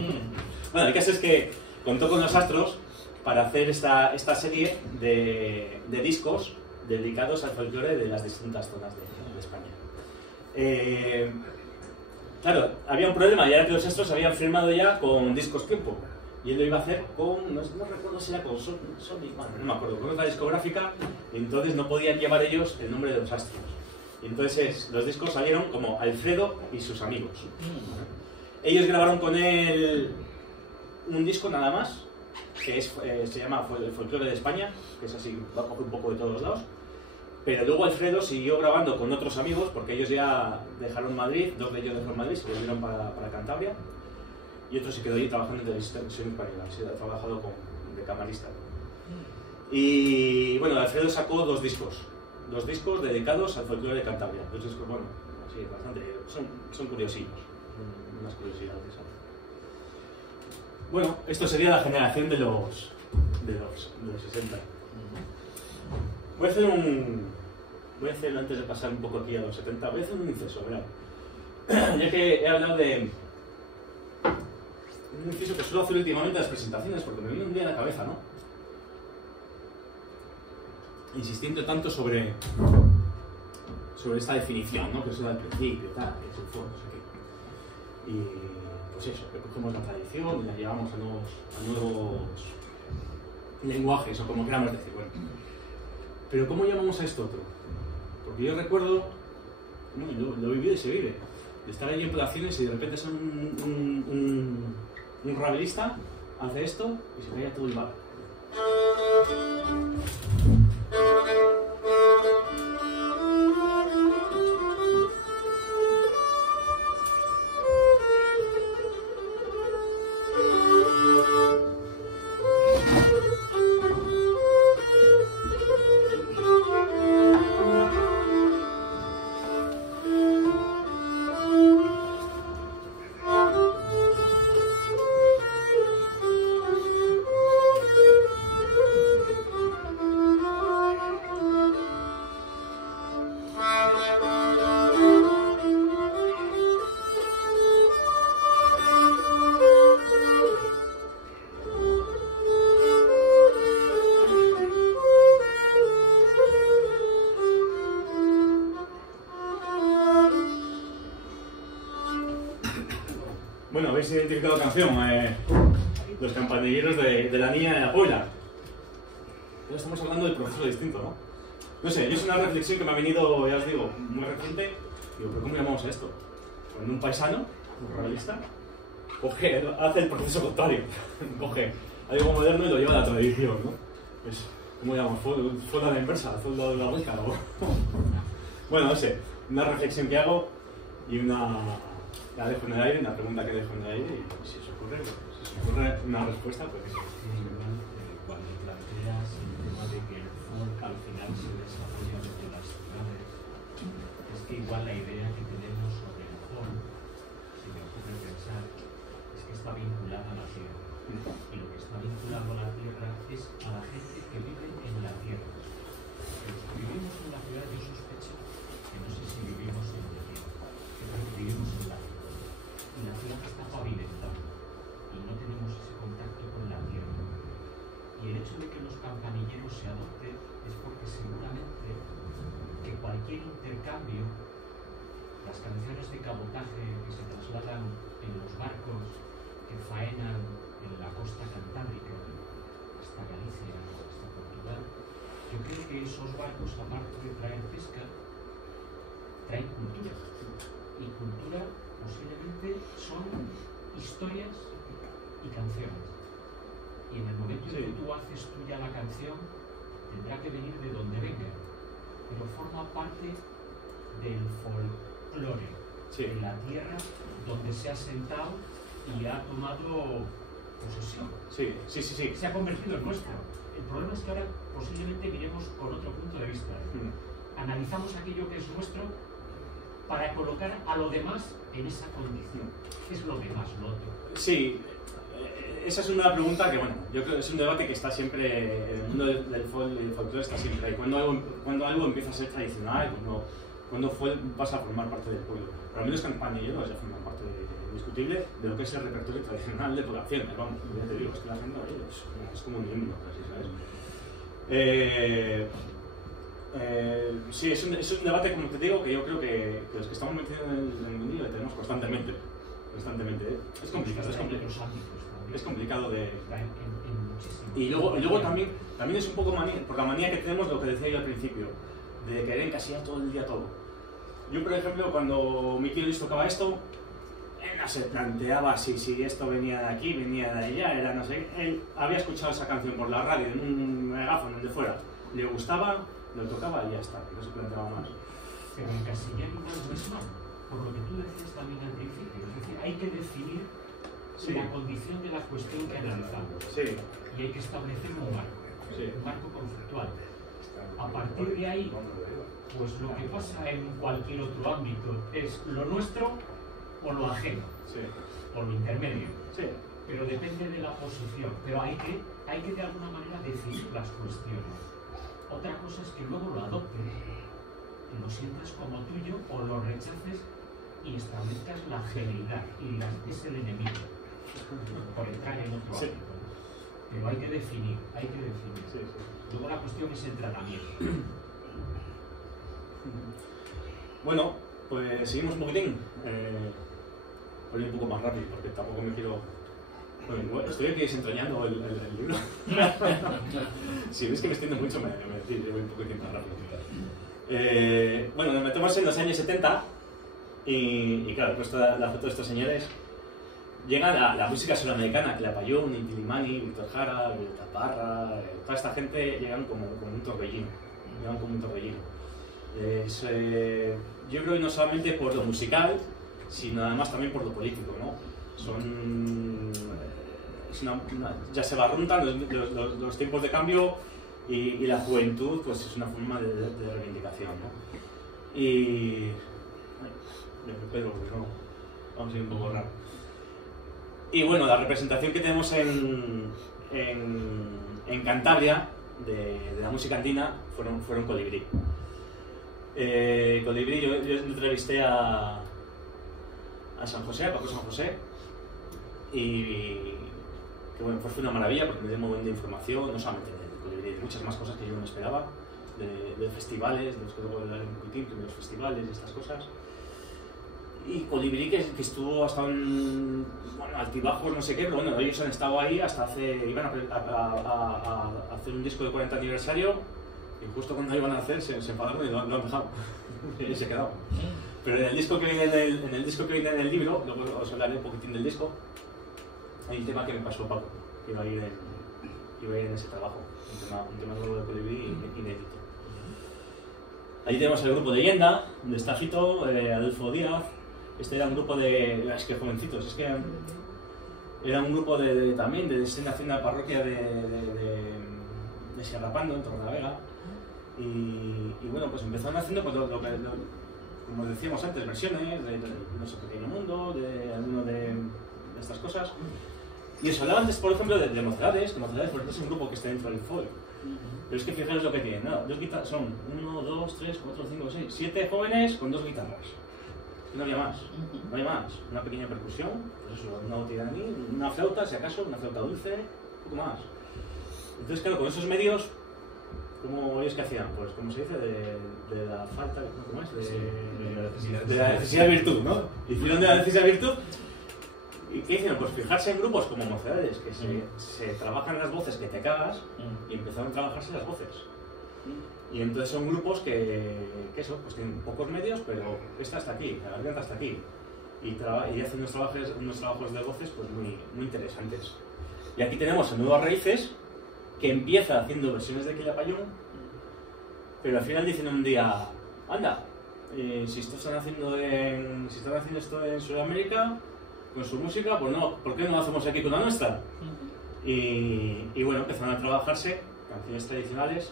Bueno, el caso es que contó con los astros para hacer esta serie de discos dedicados al folclore de las distintas zonas de España. Claro, había un problema, y era que los astros habían firmado ya con Discos Tiempo. Y él lo iba a hacer con, no recuerdo si era con Sony, bueno, no me acuerdo, con otra discográfica, y entonces no podían llevar ellos el nombre de los astros. Y entonces los discos salieron como Alfredo y sus amigos. Ellos grabaron con él un disco nada más, que se llama El folclore de España, que es así, va a coger un poco de todos los lados. Pero luego Alfredo siguió grabando con otros amigos, porque ellos ya dejaron Madrid, 2 de ellos dejaron Madrid, se volvieron para Cantabria. Y otro se quedó allí trabajando en televisión española, se ha trabajado de camarista. Y bueno, Alfredo sacó 2 discos dedicados al folclore de Cantabria. 2 discos, bueno, sí, bastante, son curiosillos, unas curiosidades. Bueno, esto sería la generación de los 60. Voy a hacer antes de pasar un poco aquí a los 70, voy a hacer un inciso, mirad. Ya que he hablado de un inciso que suelo hacer últimamente en las presentaciones, porque me viene un día a la cabeza, ¿no? Insistiendo tanto sobre esta definición, ¿no? Que es la del principio, tal, que es el fondo, no sé qué. Y pues eso, que cogemos la tradición y la llevamos a nuevos lenguajes, o como queramos decir, bueno. Pero ¿cómo llamamos a esto otro? Porque yo recuerdo, bueno, lo viví y se vive, de estar ahí en pelaciones y de repente son un rabelista, hace esto y se cae todo el bar. habéis identificado la canción, Los campanilleros de la niña de la Puebla. Ahora estamos hablando del proceso distinto, ¿no? No sé, yo es una reflexión que me ha venido, ya os digo, muy reciente. Digo, ¿pero cómo llamamos a esto? Cuando un paisano, un ruralista, hace el proceso contrario. Coge algo moderno y lo lleva a la tradición, ¿no? Pues, ¿cómo llamamos? ¿Fue a la inversa? ¿Fue de la vuelta? Bueno, no sé, una reflexión que hago y la dejo en el aire, una pregunta que dejo en el aire y si os ocurre una respuesta, pues... Cuando planteas el tema de que el folk al final se desarrolla desde las ciudades, es que igual la idea que tenemos sobre el folk, si me ocurre pensar, es que está vinculada a la tierra. Y lo que está vinculado a la tierra es a la gente que vive en la tierra. Los que vivimos en la ciudad, yo sospecho que no sé si vivimos en la tierra, pero que vivimos en la ciudad. Y la ciudad está pavimentada y no tenemos ese contacto con la tierra. Y el hecho de que los campanilleros se adopten es porque seguramente que cualquier intercambio, las canciones de cabotaje que se trasladan en los barcos que faenan en la costa cantábrica, hasta Galicia, hasta Portugal, yo creo que esos barcos, aparte de traer pesca, traen cultura. Y cultura posiblemente son historias y canciones. Y en el momento en que tú haces tuya la canción, tendrá que venir de donde venga, pero forma parte del folclore, de la tierra donde se ha sentado y ha tomado posesión. Sí. Se ha convertido en nuestro. El problema es que ahora posiblemente miremos con otro punto de vista. Analizamos aquello que es nuestro para colocar a lo demás en esa condición. ¿Qué es lo demás, lo otro? Sí. Esa es una pregunta que, bueno, yo creo que es un debate que está siempre, en el mundo del folclore está siempre ahí. Cuando algo empieza a ser tradicional, cuando pasa a formar parte del pueblo. Para mí los campanilleros ya forman parte indiscutible de lo que es el repertorio tradicional de población. Vamos, ya te digo, es que la gente ahí es como un himno, así, ¿sabes? Sí, es un debate, como te digo, que yo creo que los que estamos metidos en el mundillo lo tenemos constantemente. Es complicado, es complicado de... Y luego también es un poco por la manía que tenemos, lo que decía yo al principio, de querer encasillar todo el día todo. Yo, por ejemplo, cuando Miki Luis tocaba esto, él no se planteaba si esto venía de aquí, venía de allá, era no sé. Él había escuchado esa canción por la radio, en un megáfono, donde fuera. Le gustaba, lo tocaba y ya está, no se planteaba más. Pero encasillar igual no es malo, por lo que tú decías también al principio. Es decir, hay que definir la condición de la cuestión que analizamos. Sí. Y hay que establecer un marco conceptual. A partir de ahí, pues lo que pasa en cualquier otro ámbito es lo nuestro o lo ajeno, o lo intermedio. Pero depende de la posición. Pero hay que de alguna manera definir las cuestiones. Otra cosa es que luego lo adoptes, que lo sientas como tuyo o lo rechaces y establezcas la genialidad y digas, es el enemigo, por entrar en otro ámbito. Pero hay que definir. Luego la cuestión es el tratamiento. Bueno, pues seguimos un poquitín. Voy un poco más rápido porque tampoco me quiero... Bueno, estoy aquí desentrañando el libro. Si ves que me extiendo mucho, me decís, voy un poquitín más rápido. Bueno, nos metemos en los años 70 y claro, pues la foto de estos señores. Llega la música sudamericana, Clapayún, Inti Illimani, Víctor Jara, Violeta Parra, toda esta gente llegan como un torbellino. Yo creo que no solamente por lo musical, sino además también por lo político, ¿no? Ya se barruntan los tiempos de cambio y la juventud pues es una forma de reivindicación, ¿no? Y... Pero no, vamos a ir un poco raro. Y bueno, la representación que tenemos en Cantabria de la música andina fueron Colibrí. Colibrí, yo entrevisté a San José, a Paco San José, y que bueno, pues fue una maravilla porque me dio un montón de información, no solamente de Colibrí, de muchas más cosas que yo no me esperaba, de festivales, de los que luego hablaré un poquitín, de los festivales y estas cosas. Y Colibrí, que estuvo hasta un altibajos, no sé qué, pero bueno, ellos han estado ahí hasta iban a hacer un disco de 40 aniversario y justo cuando iban a hacer se enfadaron y lo han dejado y se quedaron. Pero en el disco que viene en el libro, luego os hablaré un poquitín del disco, hay un tema que me pasó Paco, que iba a ir en ese trabajo, un tema nuevo de Colibrí inédito. Allí tenemos el grupo Leyenda, donde está Fito, Adolfo Díaz. Este era un grupo es que jovencitos, es que era un grupo también de escena haciendo la parroquia de Sierra Pando, en Torrelavega. Y bueno, pues empezaron haciendo pues, como decíamos antes, versiones de Nuestro Pequeño Mundo, de alguno de estas cosas. Y os hablaba antes, por ejemplo, de Mocedades, que Mocedades por ejemplo, es un grupo que está dentro del folk. Pero es que fijaros lo que tienen, ¿no? Dos guitarras, son 1, 2, 3, 4, 5, 6, 7 jóvenes con 2 guitarras. Y no había más, no hay más. Una pequeña percusión, pues eso, una botella de mí, una flauta, si acaso, una flauta dulce, un poco más. Entonces, claro, con esos medios, ¿cómo es que hacían? Pues, como se dice, de la falta, ¿cómo es? De la necesidad de virtud, ¿no? Hicieron de la necesidad de virtud. ¿Y qué hicieron? Pues fijarse en grupos como Mocedades, que se trabajan las voces que te cagas, y empezaron a trabajarse las voces. Y entonces son grupos que eso, pues tienen pocos medios, pero esta hasta aquí, la garganta hasta aquí. Y hacen unos trabajos de voces pues muy interesantes. Y aquí tenemos a Nuevas Raíces, que empieza haciendo versiones de Quilapayún, pero al final dicen un día, anda, si están haciendo esto en Sudamérica, con su música, pues no, ¿por qué no lo hacemos aquí con la nuestra? Y bueno, empezaron a trabajarse canciones tradicionales,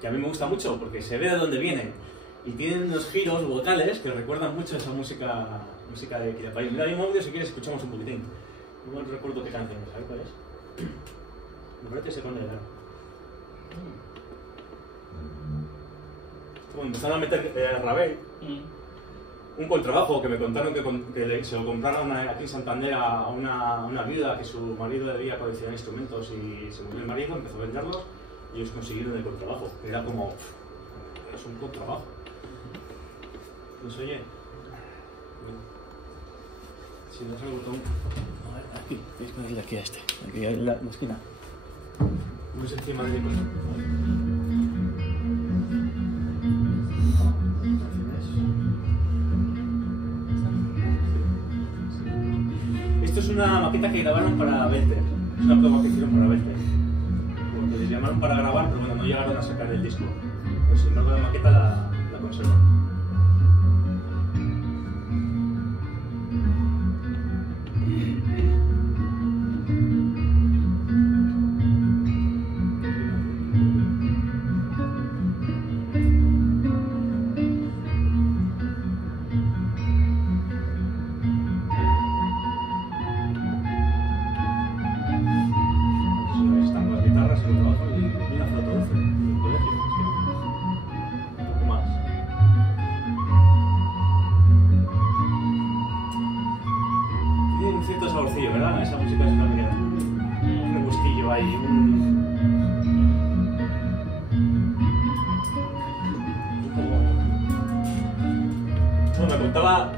que a mí me gusta mucho porque se ve de dónde vienen y tienen unos giros vocales que recuerdan mucho a esa música de Quilapayún. Mira, hay un audio, si quieres escuchamos un poquitín. No recuerdo qué canción es, ¿sabes cuál es? Me parece que se pone de lado. Bueno, empezaron a meter Ravel, un contrabajo que me contaron que se lo compraron aquí en Santander a una viuda que su marido debía coleccionar instrumentos y se murió el marido, empezó a venderlos y ellos consiguieron el contrabajo. Era como, es un contrabajo. ¿No se oye? Si no es el botón... A ver, aquí, tenéis que darle aquí a este, aquí en la esquina. Muy encima de mi Esto es una maqueta que grabaron para Belter. Es una prueba que hicieron para Belter. Porque les llamaron para grabar, pero bueno, no llegaron a sacar el disco. Pues sin embargo la maqueta la conservan.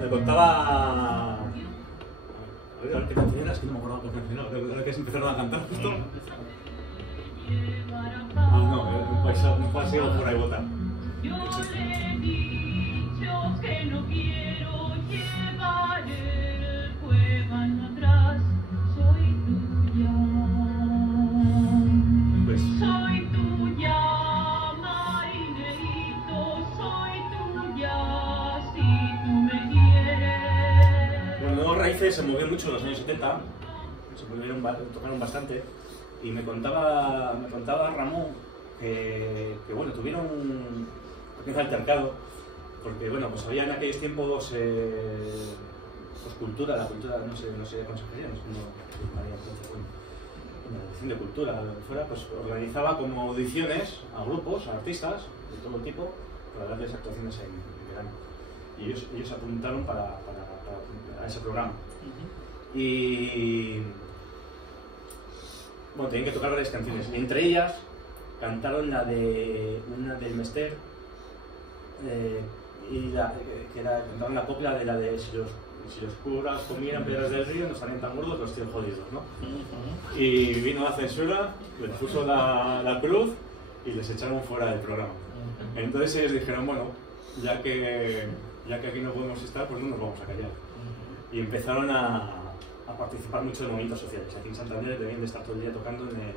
Me contaba... A ver qué canción era, es que no me acuerdo qué canción era, ahora que se empezaron a cantar justo. Un paseo por ahí bota. Yo le he dicho que no quiero llevar el fuego atrás, soy tuya. Pues... Soy tuya, marinerito, soy tuya, si tú me quieres. Bueno, Nuevas Raíces se movió mucho en los años 70, tocaron bastante, y me contaba Ramón que bueno, tuvieron un pequeño altercado, porque bueno, pues había en aquellos tiempos pues la cultura, no sé consejería, no sé cómo llamaría entonces, bueno, la dirección de cultura, lo que fuera, pues organizaba como audiciones a grupos, a artistas de todo tipo, para darles actuaciones en verano. Y ellos apuntaron para ese programa. Y bueno, tenían que tocar varias canciones, y entre ellas cantaron una del Mester, que era contaban la copla de la de si los curas comieran piedras del río no estarían tan gordos, los tíos jodidos, ¿no? Y vino la censura, les puso la cruz y les echaron fuera del programa. Entonces ellos dijeron, bueno, ya que aquí no podemos estar, pues no nos vamos a callar. Y empezaron a participar mucho en movimientos sociales. Aquí en Santander debían de estar todo el día tocando en el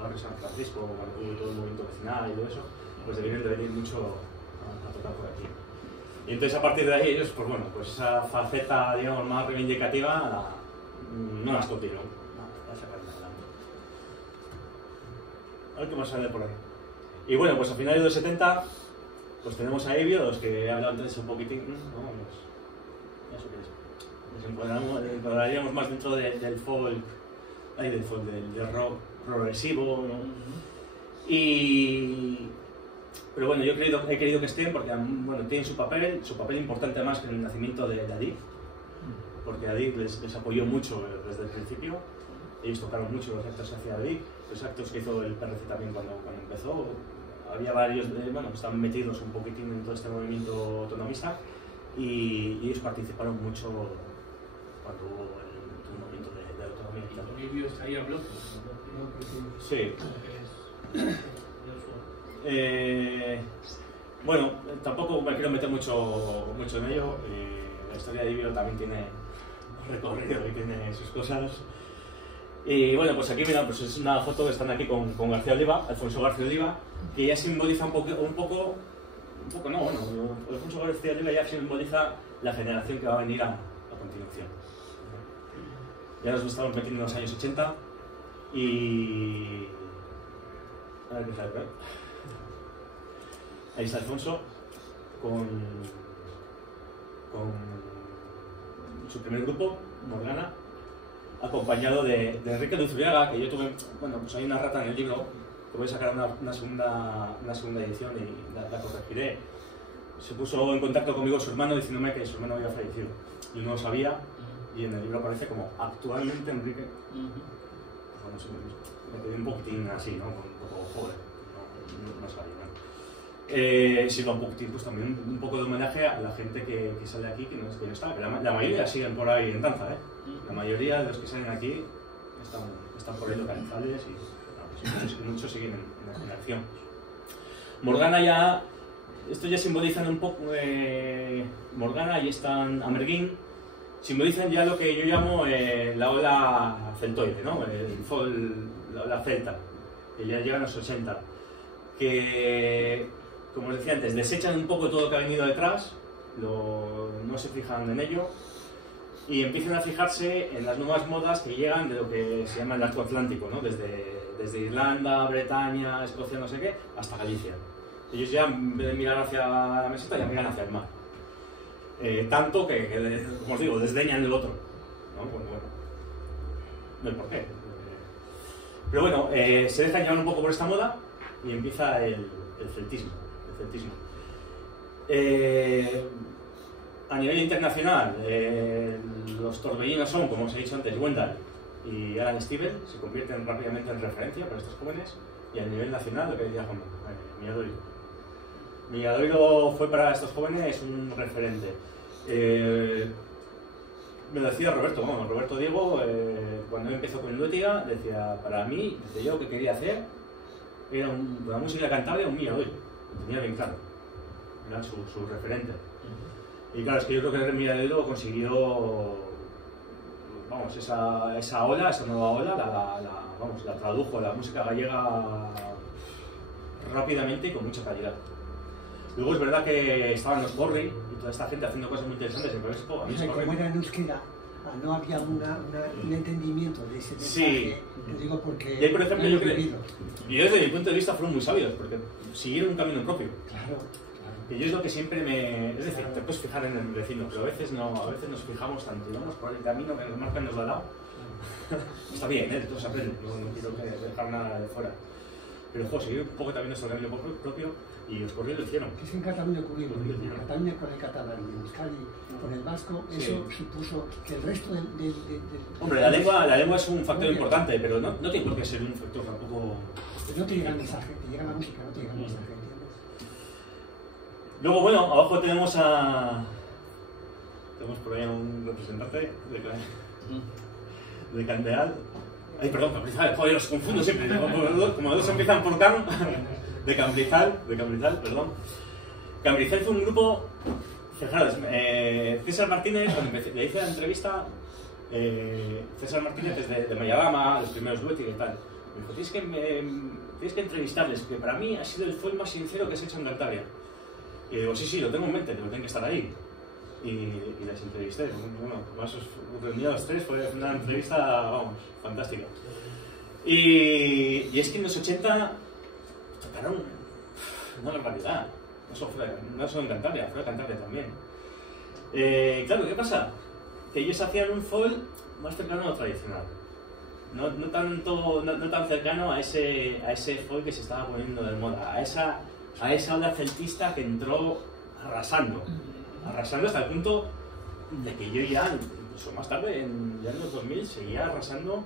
barrio San Francisco, con todo el movimiento vecinal y todo eso, pues debían de venir mucho a tocar por aquí. Y entonces a partir de ahí ellos, pues bueno, pues esa faceta, digamos, más reivindicativa no las continuó. La sacaron adelante. A ver qué más sale por ahí. Y bueno, pues a finales de los 70, pues tenemos a Evio, los que he hablado antes un poquitín, ¿no? Eso que es. Nos encuadraríamos más dentro del folk, del rock progresivo, ¿no? Pero bueno, yo he querido que estén porque bueno, tienen su papel importante más que en el nacimiento de Adif, porque Adif les apoyó mucho desde el principio. Ellos tocaron mucho los actos que hacía Adif, los actos que hizo el PRC también cuando empezó. Había varios, bueno, estaban metidos un poquitín en todo este movimiento autonomista y ellos participaron mucho cuando hubo el movimiento de autonomía. ¿Livio está ahí a bloque? Sí. Bueno, tampoco me quiero meter mucho en ello. La historia de Livio también tiene recorrido y tiene sus cosas. Y bueno, pues aquí mira, pues es una foto que están aquí con García Oliva, Alfonso García Oliva, que ya simboliza un poco, no, bueno, Alfonso García Oliva ya simboliza la generación que va a venir a continuación. Ya nos estamos metiendo en los años 80 y... A ver qué sale, ¿eh? Ahí está Alfonso con su primer grupo, Morgana, acompañado de Enrique Luzuriaga, que yo tuve, bueno, pues hay una rata en el libro, que voy a sacar una segunda edición y la corregiré. Se puso en contacto conmigo su hermano diciéndome que su hermano había fallecido. Yo no lo sabía y en el libro aparece como actualmente Enrique. Pues bueno, me quedé un poquitín así, ¿no? Un poco joder, no sabía, ¿no? Sirva un poquitín, pues también un poco de homenaje a la gente que sale aquí, que no está, que la mayoría siguen por ahí en danza, ¿eh? La mayoría de los que salen aquí están por ahí localizables y muchos siguen en acción. Morgana ya, esto ya simbolizan un poco, Morgana y están Amerguín, simbolizan ya lo que yo llamo la ola celtoide, ¿no? La ola celta, que ya llegan a los 80, que, como os decía antes, desechan un poco todo lo que ha venido detrás, no se fijan en ello, y empiezan a fijarse en las nuevas modas que llegan de lo que se llama el arco atlántico, ¿no? Desde Irlanda, Bretaña, Escocia, no sé qué, hasta Galicia. Ellos ya, en vez de mirar hacia la meseta, ya miran hacia el mar. Tanto que, como os digo, desdeñan el otro, ¿no? Bueno, no hay por qué. Pero bueno, se dejan llevar un poco por esta moda y empieza el celtismo. A nivel internacional, los torbellinos son, como os he dicho antes, Wendell y Alan Stivell, se convierten rápidamente en referencia para estos jóvenes, y a nivel nacional, lo que decía Juan, Milladoiro. Milladoiro fue para estos jóvenes un referente. Me lo decía Roberto Diego, cuando empezó con el Luetia, decía, para mí, desde yo lo que quería hacer era la música cantable un Milladoiro, lo tenía bien claro, era su referente. Y claro, es que yo creo que el Milladoiro consiguió, vamos, esa ola, esa nueva ola, la tradujo a la música gallega rápidamente y con mucha calidad. Luego es verdad que estaban los Corri y toda esta gente haciendo cosas muy interesantes en Progreso. O sea, como era en euskera, no había un entendimiento de ese mensaje. Sí. Te digo porque y ahí, por ejemplo, yo creo, y desde mi punto de vista fueron muy sabios, porque siguieron un camino propio. Claro. Y yo es lo que siempre me... Es decir, te puedes fijar en el vecino, pero a veces nos fijamos tanto, y vamos por el camino que nos marcan los de al lado. Está bien, todo se aprende, no quiero dejar nada de fuera. Pero joder, seguir un poco también nuestro camino propio, y los Corri lo hicieron. Es que en Cataluña ocurrió lo mismo. En Cataluña con el catalán y en Euskadi con el vasco, eso supuso que el resto del... Hombre, la lengua es un factor importante, pero no tiene por qué ser un factor tampoco... No te llega el mensaje, te llega la música, no te llega el mensaje, ¿entiendes? Luego, bueno, abajo tenemos a... Tenemos por ahí a un representante de Candeal. Ay, perdón, Cambrizal, joder, los confundo siempre. Como los dos empiezan por Cam, de Cambrizal, perdón. Cambrizal fue un grupo... Fijaros, César Martínez, cuando le hice la entrevista, César Martínez es de Mayalama, los primeros duetos y tal. Me dijo, tienes que entrevistarles, que para mí ha sido el folk más sincero que se ha hecho en Cantabria. Y digo, sí, lo tengo en mente, tienen que estar ahí. Y les entrevisté. Bueno, más os reuní a los tres, fue una entrevista, vamos, fantástica. Y es que en los 80 tocaron una barbaridad. No solo en Cantabria, fuera de Cantabria también. Claro, ¿qué pasa? Que ellos hacían un folk más cercano a lo tradicional. No tan cercano a ese folk que se estaba poniendo de moda, a esa ola celtista que entró arrasando hasta el punto de que yo ya, incluso más tarde, ya en los 2000, seguía arrasando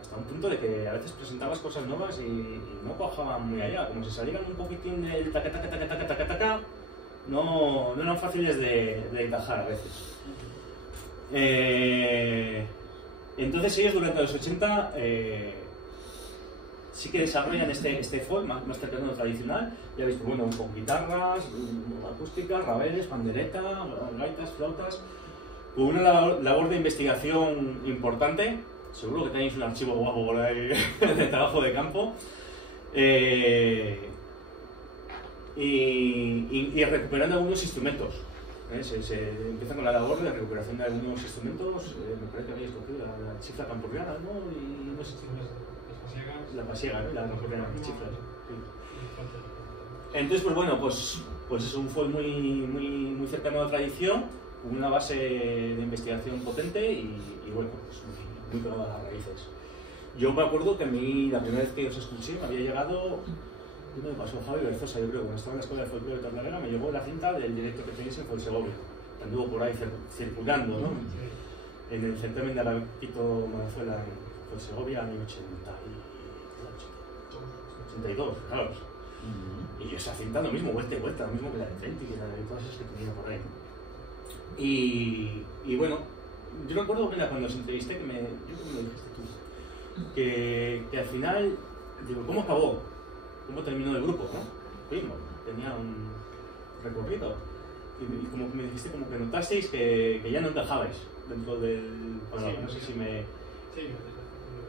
hasta un punto de que a veces presentabas cosas nuevas y no cuajaban muy allá, como si salieran un poquitín del taca, no eran fáciles de encajar a veces. Entonces ellos durante los 80 sí que desarrollan este folk más cercano tradicional. Ya veis, bueno, con guitarras, acústicas, rabeles, pandereta, gaitas, flautas, con una labor de investigación importante. Seguro que tenéis un archivo guapo por ahí de trabajo de campo. Y recuperando algunos instrumentos. Se empieza con la labor de recuperación de algunos instrumentos. Me parece que habéis cogido la chifla campurriana, ¿no? Y no sé, la pasiega, ¿no? La campurriana, chiflas. Sí. Entonces, pues bueno, pues es un folk muy cercano a la tradición, con una base de investigación potente y bueno, pues muy pegado a las raíces. Yo me acuerdo que a mí, la primera vez que os escuché, me había llegado, ¿qué me pasó? Javi Berzosa, yo creo, cuando estaba en la Escuela de Folclore de Torlavega, me llegó la cinta del directo que tenéis en Folsegovia, que anduvo por ahí circulando, ¿no? En el certamen de Araquito Manazuela en Folsegovia, en el 82, claro. Y esa cinta lo mismo, vuelta y vuelta, lo mismo que la de Trent y que la de todas esas que tenía por ahí. Y bueno, yo recuerdo, mira, cuando os entrevisté, yo creo que me lo dijiste tú, que al final, digo, ¿cómo acabó? ¿Cómo terminó el grupo? ¿No? Mismo, tenía un recorrido. Y como me dijiste, como que notasteis que ya no encajabais dentro del panorama. Sí, no sé si me... Sí, lo que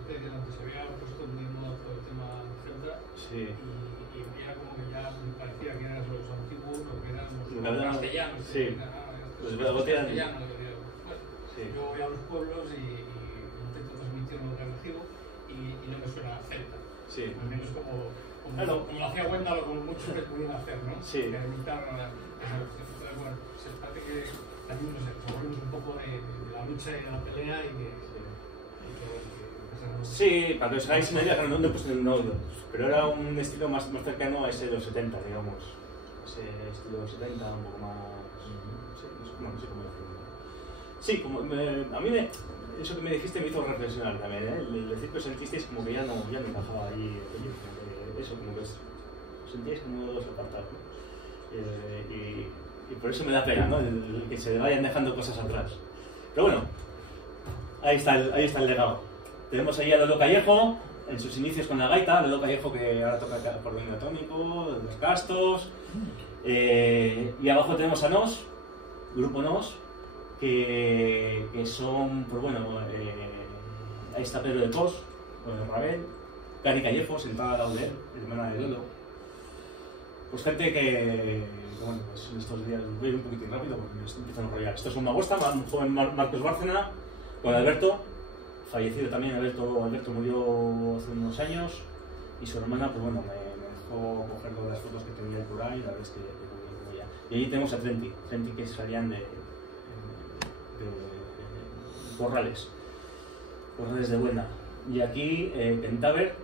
te decía antes, se había puesto muy en moda todo el tema celta. Sí. Y era como que ya me parecía que eran los antiguos, lo que eran los castellanos. Sí. Pues luego te castellano, sí. Yo voy a los pueblos y intento transmitir lo que recibo y no me suena celta. Sí. Al menos como lo hacía Wendell, como muchos que pudieran hacer, ¿no? Sí. Que imitar bueno, se parece que también nos volvemos un poco de la lucha y de la pelea y que sí, para que os hagáis una idea, no he puesto en un audio, pero era un estilo más cercano a ese de los 70, digamos. Ese estilo de los 70, un poco más... Sí, no sé cómo decirlo. Sí, como a mí eso que me dijiste me hizo reflexionar también, ¿eh? El decir que sentisteis como que ya no encajaba ahí, eso, como que sentíais como dos apartados, ¿no? Y por eso me da pena, ¿no? El que se vayan dejando cosas atrás. Pero bueno, ahí está el legado. Tenemos ahí a Lolo Callejo, en sus inicios con la gaita, Lolo Callejo que ahora toca acordeón atómico, los castos, y abajo tenemos a Nos, Grupo Nos, que son, pues bueno, ahí está Pedro de Cos, con el Rabel, Cari Callejo, sentada al lado de él, hermana de Lolo. Pues gente que bueno, pues en estos días voy a ir un poquitín rápido porque me empiezan a enrollar. Esto es un Magosta, un joven Marcos Bárcena, con Alberto, fallecido también. Alberto murió hace unos años y su hermana, pues bueno, me dejó coger todas las fotos que tenía por ahí y la verdad es que muy ya. Y ahí tenemos a Trenti que salían de Corrales de Buena. Y aquí Kentaver,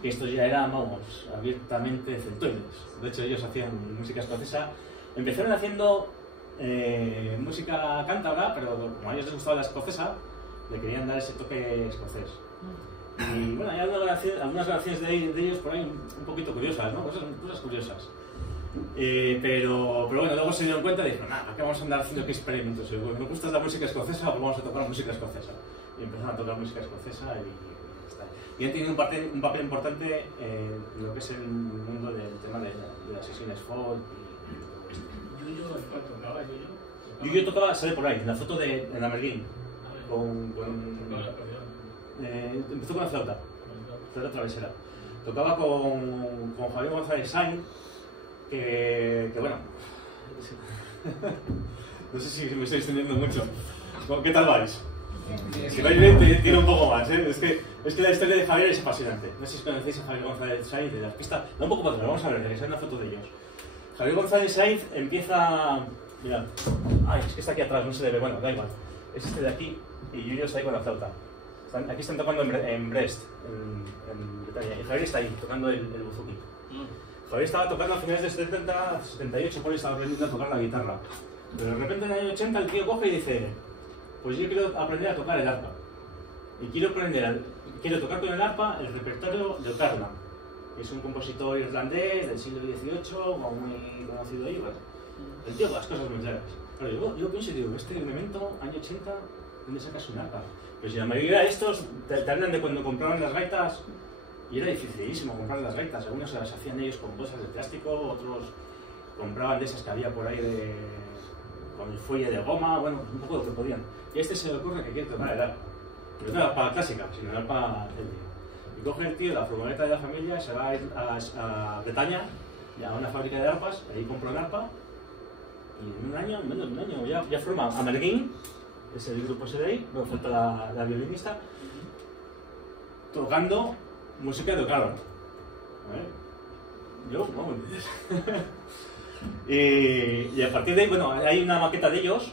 que estos ya eran, vamos, abiertamente celtoides. De hecho, ellos hacían música escocesa. Empezaron haciendo música cántabra, pero como a ellos les gustaba la escocesa, le querían dar ese toque escocés. Y bueno, hay algunas grabaciones de ellos por ahí un poquito curiosas, ¿no? Cosas curiosas. Pero bueno, luego se dieron cuenta y dijeron, nada, ¿qué vamos a andar haciendo? ¿Qué experimentos? ¿Nos gusta la música escocesa? Pues vamos a tocar música escocesa. Y empezaron a tocar música escocesa y está. Y han tenido un papel importante en lo que es el mundo del tema de las sesiones folk y Yuyo, ¿tocaba Yuyo? Yuyo tocaba, sale por ahí, en la foto de Amerguín. Empezó con la flauta travesera. Tocaba con Javier González Sainz, que bueno, no sé si me estoy extendiendo mucho. ¿Qué tal vais? Si vais bien, tiene un poco más, ¿eh? Es que la historia de Javier es apasionante. No sé si conocéis a Javier González Sainz de la orquesta. Da un poco para atrás, vamos a ver, que sale una foto de ellos. Javier González Sainz empieza... Mirad, ay, es que está aquí atrás, no se le ve, bueno, da igual. Es este de aquí y Yuyo está ahí con la flauta. Aquí están tocando en Brest, en Bretaña, y Javier está ahí, tocando el buzuki. Javier estaba tocando a finales de 70, 78, por ahí estaba aprendiendo a tocar la guitarra. Pero de repente en el año 80 el tío coge y dice, pues yo quiero aprender a tocar el arpa. Y quiero tocar con el arpa el repertorio de O'Callaghan, que es un compositor irlandés del siglo XVIII, muy conocido ahí. Bueno, el tío con las cosas muy claras. Pero yo pienso y digo, este elemento, año 80, ¿dónde sacas un arpa? Pues si la mayoría de estos te hablan de cuando compraban las gaitas, y era dificilísimo comprar las gaitas. Algunos se las hacían ellos con bolsas de plástico, otros compraban de esas que había por ahí con el fuelle de goma, bueno, un poco lo que podían. Y a este se le ocurre que quiere tocar el arpa. Pero no el arpa clásica, sino el arpa celta. Y coge el tío la furgoneta de la familia, se va a Bretaña, a una fábrica de arpas, ahí compra un arpa, y en un año, menos de un año, ya forma Amerguín, es el grupo ese de ahí, luego falta la violinista, tocando música de O'Callaghan. Yo, vamos. Y a partir de ahí, bueno, hay una maqueta de ellos,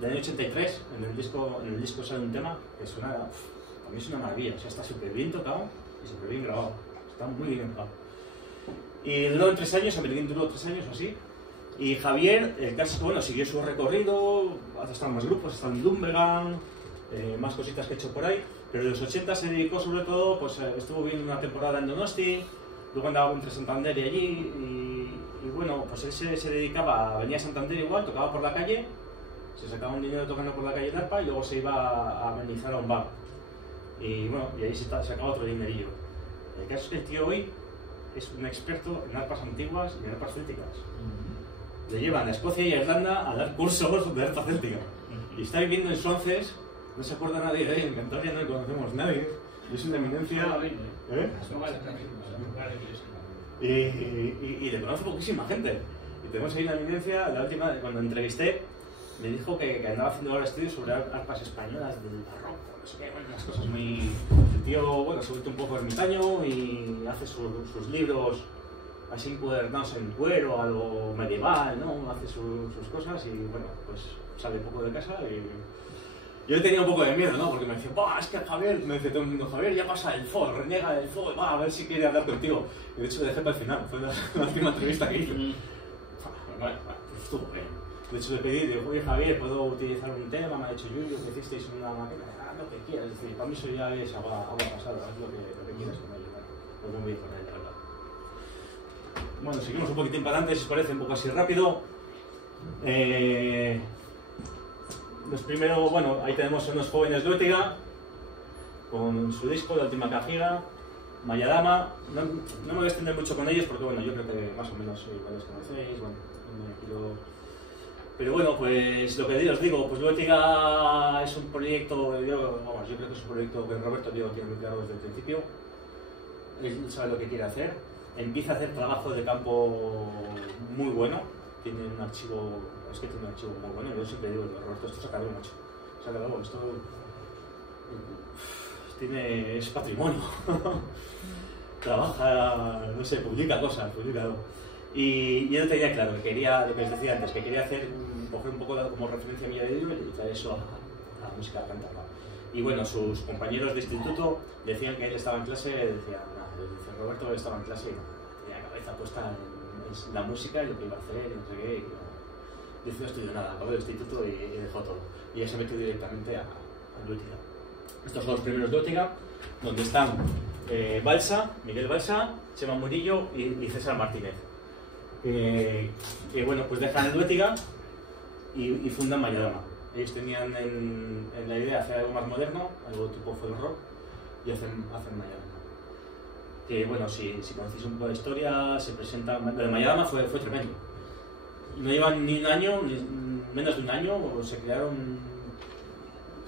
del año 83, en el disco sale un tema que suena, a mí es una maravilla, o sea, está súper bien tocado y súper bien grabado, está muy bien tocado. Y duró 3 años, Amerguín duró 3 años o así. Y Javier, el caso es que bueno, siguió su recorrido, ha estado en más grupos, ha estado en Dunvegan, más cositas que he hecho por ahí, pero en los 80 se dedicó sobre todo, pues estuvo viendo una temporada en Donosti, luego andaba entre Santander y allí, y bueno, pues él se dedicaba, venía a Santander igual, tocaba por la calle, se sacaba un dinero tocando por la calle de arpa y luego se iba a amenizar a un bar. Y bueno, y ahí se sacaba otro dinerillo. El caso es que el tío hoy es un experto en arpas antiguas y en arpas célticas. Le llevan a Escocia y a Irlanda a dar cursos de arpa céltica. Y está viviendo en Swanses, no se acuerda nadie de él, en Cantabria no le conocemos nadie. Y es una eminencia. Y le conoce poquísima gente. Y tenemos ahí una eminencia, la última, cuando entrevisté, me dijo que andaba haciendo ahora estudios sobre arpas españolas del barroco, no sé qué, bueno, unas cosas muy... El tío, bueno, se vuelve un poco ermitaño y hace sus libros así encuadernados en cuero, algo medieval, ¿no? Hace sus cosas y, bueno, pues sale poco de casa y... Yo tenía un poco de miedo, ¿no? Porque me decía, es que Javier, me decía todo el mundo, Javier ya pasa el FOL, reniega del FOL, a ver si quiere hablar contigo. Y de hecho le dejé para el final, fue la última entrevista que hice. Bueno, pues estuvo bien. De hecho le pedí, digo, oye Javier, ¿puedo utilizar un tema? Me ha dicho Yuyo, que hicisteis una máquina, lo que quieras. Es decir, para mí eso ya es agua pasada, haz lo que quieras con ella. Lo muy bien con ella, ¿verdad? Bueno, seguimos un poquitín para adelante, si os parece, un poco así rápido. Los primeros, bueno, ahí tenemos a unos jóvenes de Uetiga, con su disco, La Última Cajiga, Mayadama. No me voy a extender mucho con ellos porque, bueno, yo creo que más o menos los conocéis, bueno, no me quiero... Pero bueno, pues lo que os digo, pues Uetiga es un proyecto, yo creo que es un proyecto que Roberto tiene muy claro desde el principio. Él sabe lo que quiere hacer, empieza a hacer trabajo de campo muy bueno, tiene un archivo, tiene un archivo muy bueno. Yo siempre digo, Roberto, esto saca algo mucho, esto es patrimonio. Trabaja, no sé, publica cosas, publica algo. Y él tenía claro que quería, lo que os decía antes, que quería coger un poco como referencia mía de libro y traer eso a la música cántabra. Y bueno, sus compañeros de instituto decían que él estaba en clase, decía Roberto estaba en clase y tenía la cabeza puesta en la música y lo que iba a hacer, y no sé qué. Dice, no estudió nada, acabó el instituto y dejó todo. Y ya se metió directamente a Uetiga. Estos son los primeros de Uetiga, donde están Balsa, Miguel Balsa, Chema Murillo y César Martínez. que bueno, pues dejan Luétiga y fundan Mayadama. Ellos tenían en la idea de hacer algo más moderno, algo tipo folk rock, y hacen Mayadama. Que bueno, si conocéis un poco de historia, se presenta... Lo de Mayadama fue tremendo. No llevan ni un año, ni menos de un año, se crearon,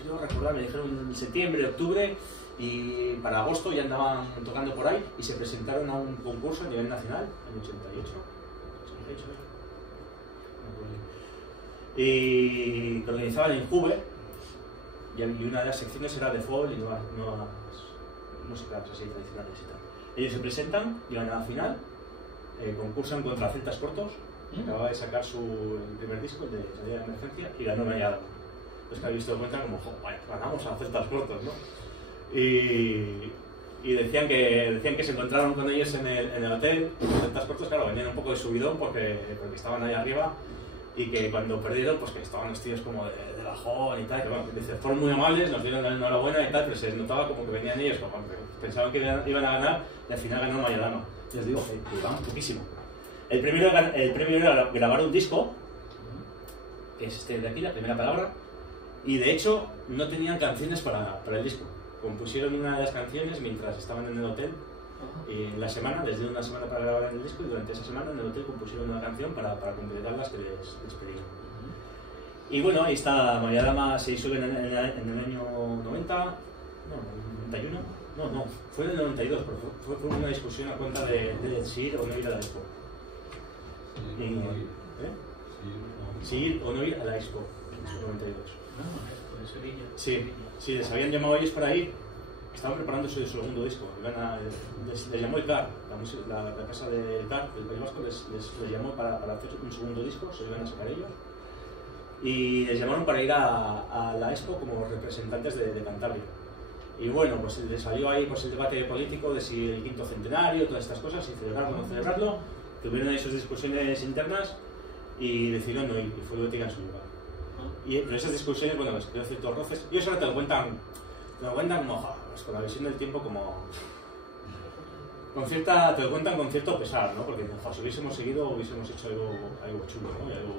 creo recordar, me dijeron en septiembre, octubre, y para agosto ya andaban tocando por ahí, y se presentaron a un concurso a nivel nacional, en 88, y que organizaban en Juve, y una de las secciones era de folk y nuevas músicas así tradicionales y tal. Ellos se presentan, llegan a la final, concursan contra Celtas Cortos, que acababa de sacar el primer disco, el de Salida de Emergencia, y ganó Mayadama. Entonces que habéis visto cuenta como, bueno, ganamos a Celtas Cortos, ¿no? Y decían que se encontraron con ellos en el hotel, los Celtas Cortos, claro, venían un poco de subidón porque estaban ahí arriba, y que cuando perdieron, pues que estaban vestidos como de bajón y tal, que bueno, fueron muy amables, nos dieron la enhorabuena y tal, pero se notaba como que venían ellos, como que pensaban que iban a ganar, y al final ganó Mayadama. Y os digo que iban poquísimo. El primero era grabar un disco, que es este de aquí, la primera palabra, y de hecho no tenían canciones para el disco. Compusieron una de las canciones mientras estaban en el hotel, y en la semana, les dio una semana para grabar el disco, y durante esa semana en el hotel compusieron una canción para completar las que les pedían. Y bueno, ahí está Mayadama, se hizo en el año 90, no, 91, no, fue en el 92, pero fue una discusión a cuenta de si ir o no ir a la expo. Si ir o no ir a la expo, en el 92. ¿De Sevilla? Sí, les habían llamado ellos para ir, estaban preparando su segundo disco, les llamó el CAR, la casa del CAR, del País Vasco, les llamó para hacer un segundo disco, se lo iban a sacar ellos, y les llamaron para ir a la expo como representantes de Cantabria. Y bueno, pues les salió ahí pues, el debate político de si el 5º centenario, todas estas cosas, si celebrarlo o no celebrarlo, tuvieron ahí sus discusiones internas y decidieron no ir, y fue Luétiga en su lugar. Pero esas discusiones, bueno, les creó ciertos roces, y ellos ahora te lo cuentan como, pues, con la visión del tiempo como... te lo cuentan con cierto pesar, ¿no? Porque si hubiésemos seguido, hubiésemos hecho algo chulo, ¿no? Y algo...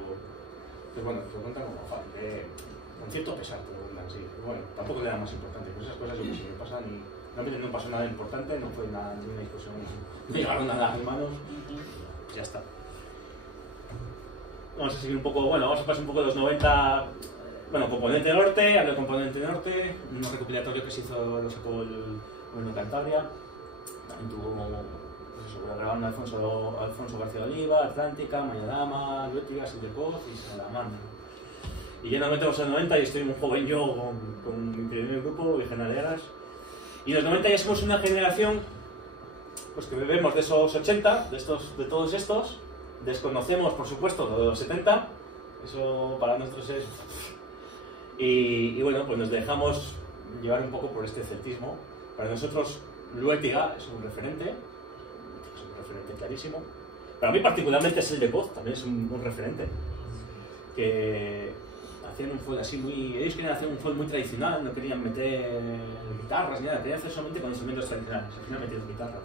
Pues bueno, te lo cuentan como, con cierto pesar, te lo cuentan, sí. Pero bueno, tampoco le da más importante, pero esas cosas yo que sí me pasan y... Realmente no pasó nada importante, no fue nada, ninguna discusión, no llegaron nada a mis manos, pues ya está. Vamos a seguir un poco, bueno, vamos a pasar un poco de los 90, bueno, Componente Norte, hablo de Componente Norte, un recopilatorio que se hizo, lo sacó el Gobierno de Cantabria, también tuvo, pues eso, grabaron Alfonso García de Oliva, Atlántica, Mayadama, Luétiga, Silvercoz y Salamandra. Y ya nos metemos en los 90 y estoy muy joven yo con mi primer grupo, Virgen Alearas. Y en los 90 ya somos una generación pues que bebemos de esos 80, de todos estos, desconocemos por supuesto lo de los 70, eso para nosotros es... Y bueno, pues nos dejamos llevar un poco por este celtismo. Para nosotros Luétiga es un referente clarísimo. Para mí particularmente Silvercoz también es un referente, que hacían un folk así muy... Ellos querían hacer un folk muy tradicional, no querían meter guitarras ni nada, querían hacer solamente con instrumentos tradicionales, al final metieron guitarra.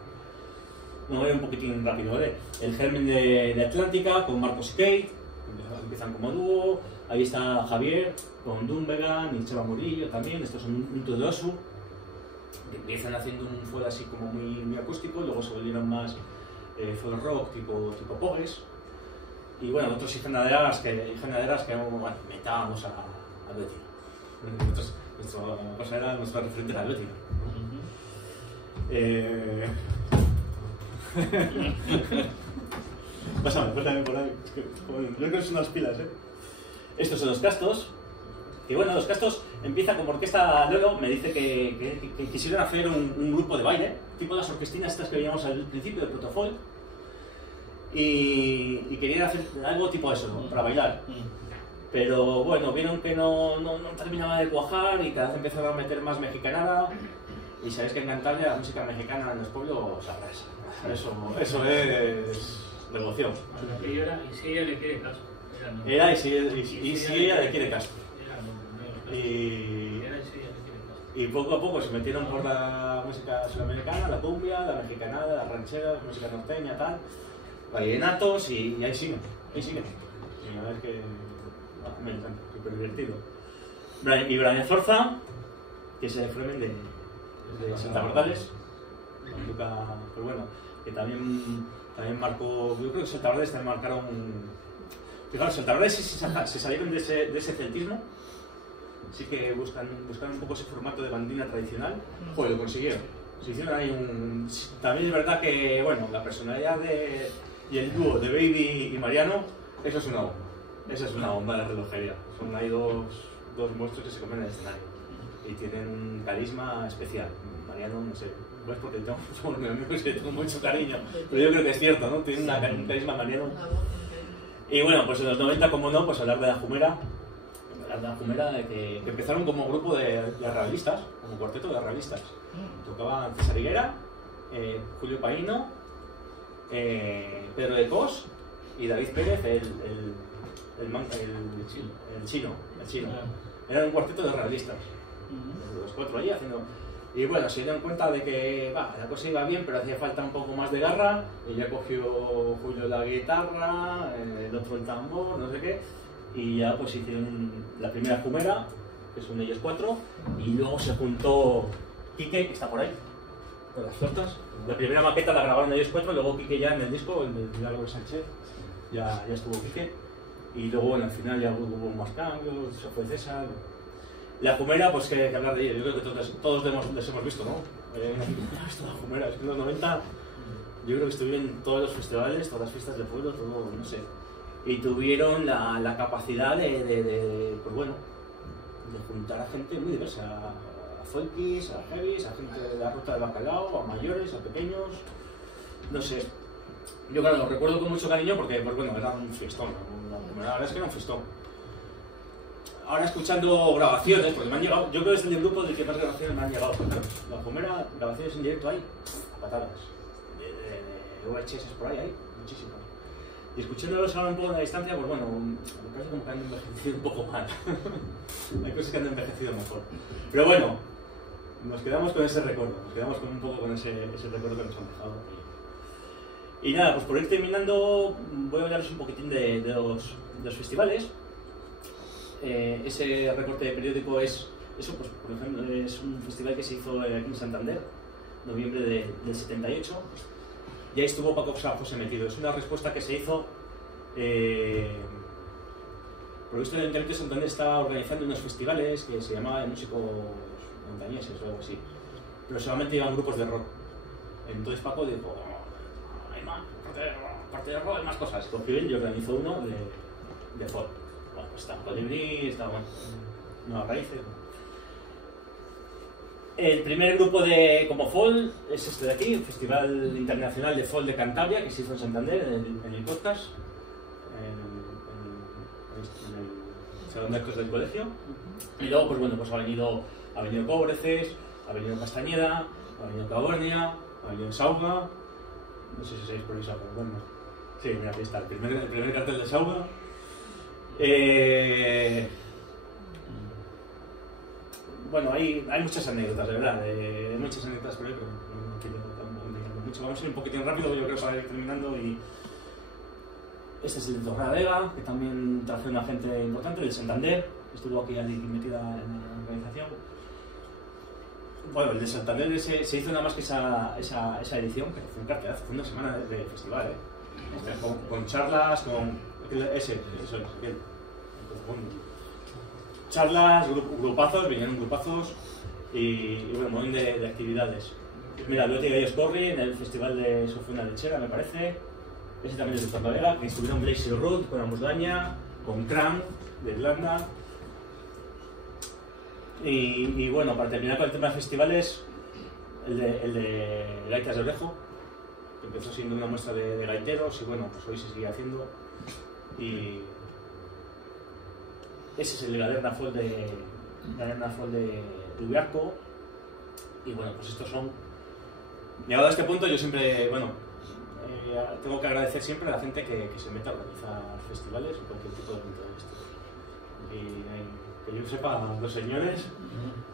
Bueno, voy un poquitín rápido, ¿vale? El germen de Atlántica con Marcos y Kate, empiezan como dúo, ahí está Javier con Dunvegan y Cheva Murillo también, estos son un Tudosu, que empiezan haciendo un folk así como muy acústico, luego se volvieron más folk rock tipo pogues. Y bueno, otros ingenieras que bueno, metábamos a Luétiga. Nuestra cosa era nuestra referente a Luétiga. Pásame, cuéntame por ahí. Es que, creo que son unas pilas, ¿eh? Estos son los Castos. Que bueno, los Castos empieza como orquesta. Lolo me dice que quisieron hacer un grupo de baile, tipo las orquestinas estas que veíamos al principio del Protofold. Y querían hacer algo tipo eso, ¿no? Para bailar. Pero bueno, vieron que no terminaba de cuajar y cada vez empezaron a meter más mexicanada. Y sabéis que en Cantabria la música mexicana en los pueblos abraza. Eso es devoción. Y si ella le quiere caso. Era y si ella le quiere caso. Y poco a poco se metieron por la música sudamericana, la cumbia, la mexicanada, la ranchera, la música norteña, tal. vallenatos y ahí siguen, ahí siguen. Y la verdad es que me encanta, súper divertido. Y Brian Zorza, que es el Fremen de Santa Bordales, pues bueno, que también marcó, yo creo que Santa Bordales también marcaron, fijaros, Santa Bordales se salieron de ese celtismo, sí que buscan un poco ese formato de bandina tradicional, pues lo consiguieron. Se hicieron ahí también es verdad que, bueno, la personalidad y el dúo de Baby y Mariano, eso es una bomba. Esa es una bomba de la relojería. Son ahí dos monstruos que se comen en el escenario y tienen un carisma especial. Mariano, no sé, pues porque somos muy amigos y tengo mucho cariño, pero yo creo que es cierto, ¿no? Tiene un carisma Mariano. Y bueno, pues en los 90, como no, pues hablar de la Jumera, que empezaron como grupo de arrabalistas, como cuarteto de arrabalistas. Tocaban César Higuera, Julio Paino, Pedro de Cos y David Pérez, el chino. Era un cuarteto de arrabalistas. Los cuatro allí haciendo. Y bueno, se dieron cuenta de que la cosa iba bien, pero hacía falta un poco más de garra. Y ya cogió Julio la guitarra, el otro el tambor, no sé qué. Y ya pues hicieron la primera Jumera, que son ellos cuatro. Y luego se juntó Quique, que está por ahí, con las flautas. La primera maqueta la grabaron ellos cuatro, luego Quique ya en el disco, el de Milagro de Sánchez, ya estuvo Quique. Y luego bueno, al final ya hubo más cambios, se fue César. La Jumera, pues que hablar de ella, yo creo que todos les hemos visto, ¿no? La Jumera, es que en los 90 yo creo que estuvieron en todos los festivales, todas las fiestas de pueblo, todo, no sé. Y tuvieron la capacidad pues bueno, de juntar a gente muy diversa, a folkies, a heavies, a gente de la ruta de bacalao, a mayores, a pequeños, no sé. Yo claro, lo recuerdo con mucho cariño porque, pues bueno, era un fiestón, la verdad es que era un fiestón. Ahora escuchando grabaciones, porque me han llegado, yo creo que es el grupo del que más grabaciones me han llegado. La Jumera, grabaciones en directo hay a patadas. De VHS por ahí hay muchísimas. Y escuchándolos ahora un poco a la distancia, pues bueno, me parece como que han envejecido un poco mal. Hay cosas que han envejecido mejor. Pero bueno, nos quedamos con ese recuerdo, un poco con ese recuerdo que nos han dejado. Y nada, pues por ir terminando, voy a hablaros un poquitín de los festivales. Ese recorte de periódico es, eso pues por ejemplo, es un festival que se hizo aquí en Santander, noviembre del 78. Y ahí estuvo Paco José metido. Es una respuesta que se hizo. Por visto, el Ayuntamiento de Santander estaba organizando unos festivales que se llamaban de músicos montañeses o algo así. Pero solamente iban grupos de rock. Entonces Paco dijo: hay más, aparte de rock, hay más cosas. Cogió él y organizó uno de folk. Bueno, pues está Colibrí, está Nuevas Raíces. El primer grupo como folk es este de aquí, el Festival Internacional de Folk de Cantabria, que se hizo en Santander, en el podcast, en el salón de actos del colegio. Y luego, pues bueno, pues ha venido Cobreces, ha venido Castañeda, ha venido Cabornia, ha venido Sauga. No sé si sabéis por ahí Sauga, bueno. Sí, mira, aquí está, el primer cartel de Sauga. Bueno, hay muchas anécdotas, de verdad, hay muchas anécdotas por ahí, pero no quiero mucho. Vamos a ir un poquitín rápido, yo creo, para ir terminando. Y este es el de Torrelavega, que también traje una gente importante, del Santander, estuvo aquí metida en la organización. Bueno, el de Santander se hizo nada más que esa edición, que fue un cartelazo, fue una semana de festival, con charlas, charlas, grupazos, vinieron grupazos y bueno, un montón de actividades. Mira, Lotte y Gallos Corri en el festival de Sofuna Lechera, me parece. Ese también es de Torrelavega, que estuvieron Blaze Root, con Amusdaña, con Cram, de Irlanda. Y bueno, para terminar con el tema de festivales, el de Gaitas de Orejo, que empezó siendo una muestra de gaiteros y bueno, pues hoy se sigue haciendo. Y ese es el de Galerna Folk de Ubiarco. Y bueno, pues estos son. Llegado a este punto, yo siempre, bueno, tengo que agradecer siempre a la gente que se mete a organizar festivales o cualquier tipo de evento de estos. Y que yo sepa, los señores,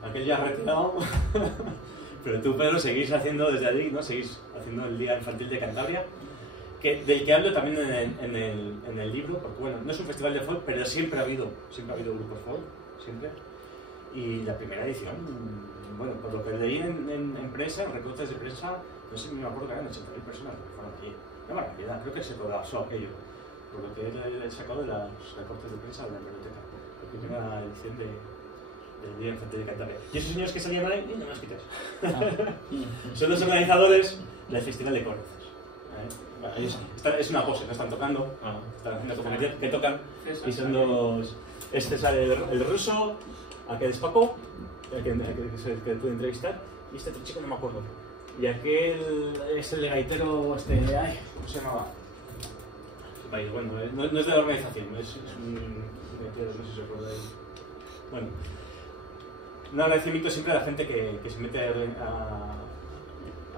aquel ya retirado, pero tú, Pedro, seguís haciendo desde allí, ¿no? Seguís haciendo el Día Infantil de Cantabria, del que hablo también en el libro, porque bueno, no es un festival de folk, pero siempre ha habido grupos folk, siempre. Y la primera edición, bueno, por lo que leí en prensa, en recortes de prensa, no sé, me acuerdo que eran 80.000 personas que fueron allí. Una barbaridad, creo que se colapsó aquello, por lo que he sacado de los recortes de prensa de la biblioteca. La primera edición del Día Infantil de Cantabria. Y esos señores que salían ahí, no me los quites. Son los organizadores del Festival de Corozas. Es una pose, no están tocando, están haciendo como que tocan, y son los... Este es el ruso, aquel es Paco, el que pude entrevistar, y este otro chico no me acuerdo. Y aquel es el gaitero, ay, ¿cómo se llamaba? Bueno, no es de la organización, es un gaitero, no sé si se acuerda de él. Bueno, un agradecimiento siempre a la gente que se mete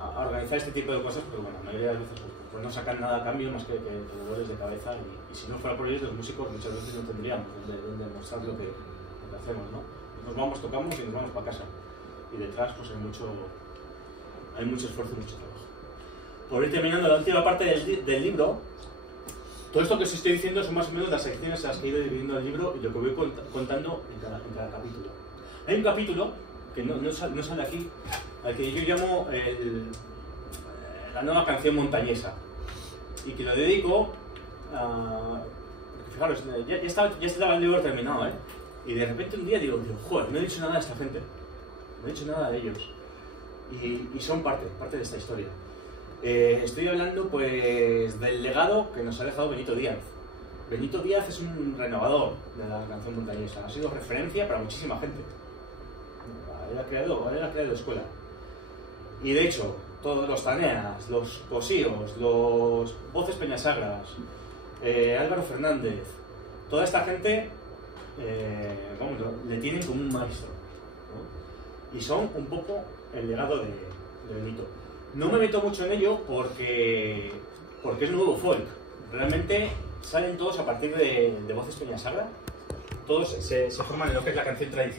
a organizar este tipo de cosas, pero bueno, la mayoría de las veces pues no sacan nada a cambio más que dolores de cabeza, y si no fuera por ellos, los músicos muchas veces no tendríamos donde mostrar lo que hacemos, ¿no? Nos vamos, tocamos y nos vamos para casa, y detrás pues hay mucho esfuerzo y mucho trabajo. Por ir terminando la última parte del libro, todo esto que os estoy diciendo son más o menos las secciones en las que he ido dividiendo el libro y lo que voy contando en cada capítulo. Hay un capítulo que no sale aquí, al que yo llamo la nueva canción montañesa, y que lo dedico a... Fijaros, ya estaba el libro terminado, y de repente un día digo, joder, no he dicho nada de esta gente, no he dicho nada de ellos, y son parte de esta historia. Estoy hablando pues del legado que nos ha dejado Benito Díaz. Benito Díaz es un renovador de la canción montañesa, ha sido referencia para muchísima gente. Él ha creado escuela. Y de hecho, todos los Taneas, los Posíos, los Voces Peñasagras, Álvaro Fernández, toda esta gente le tienen como un maestro, ¿no? Y son un poco el legado de Benito. No me meto mucho en ello porque es nuevo folk. Realmente salen todos a partir de Voces Peñasagra. Todos se forman en lo que es la canción tradicional.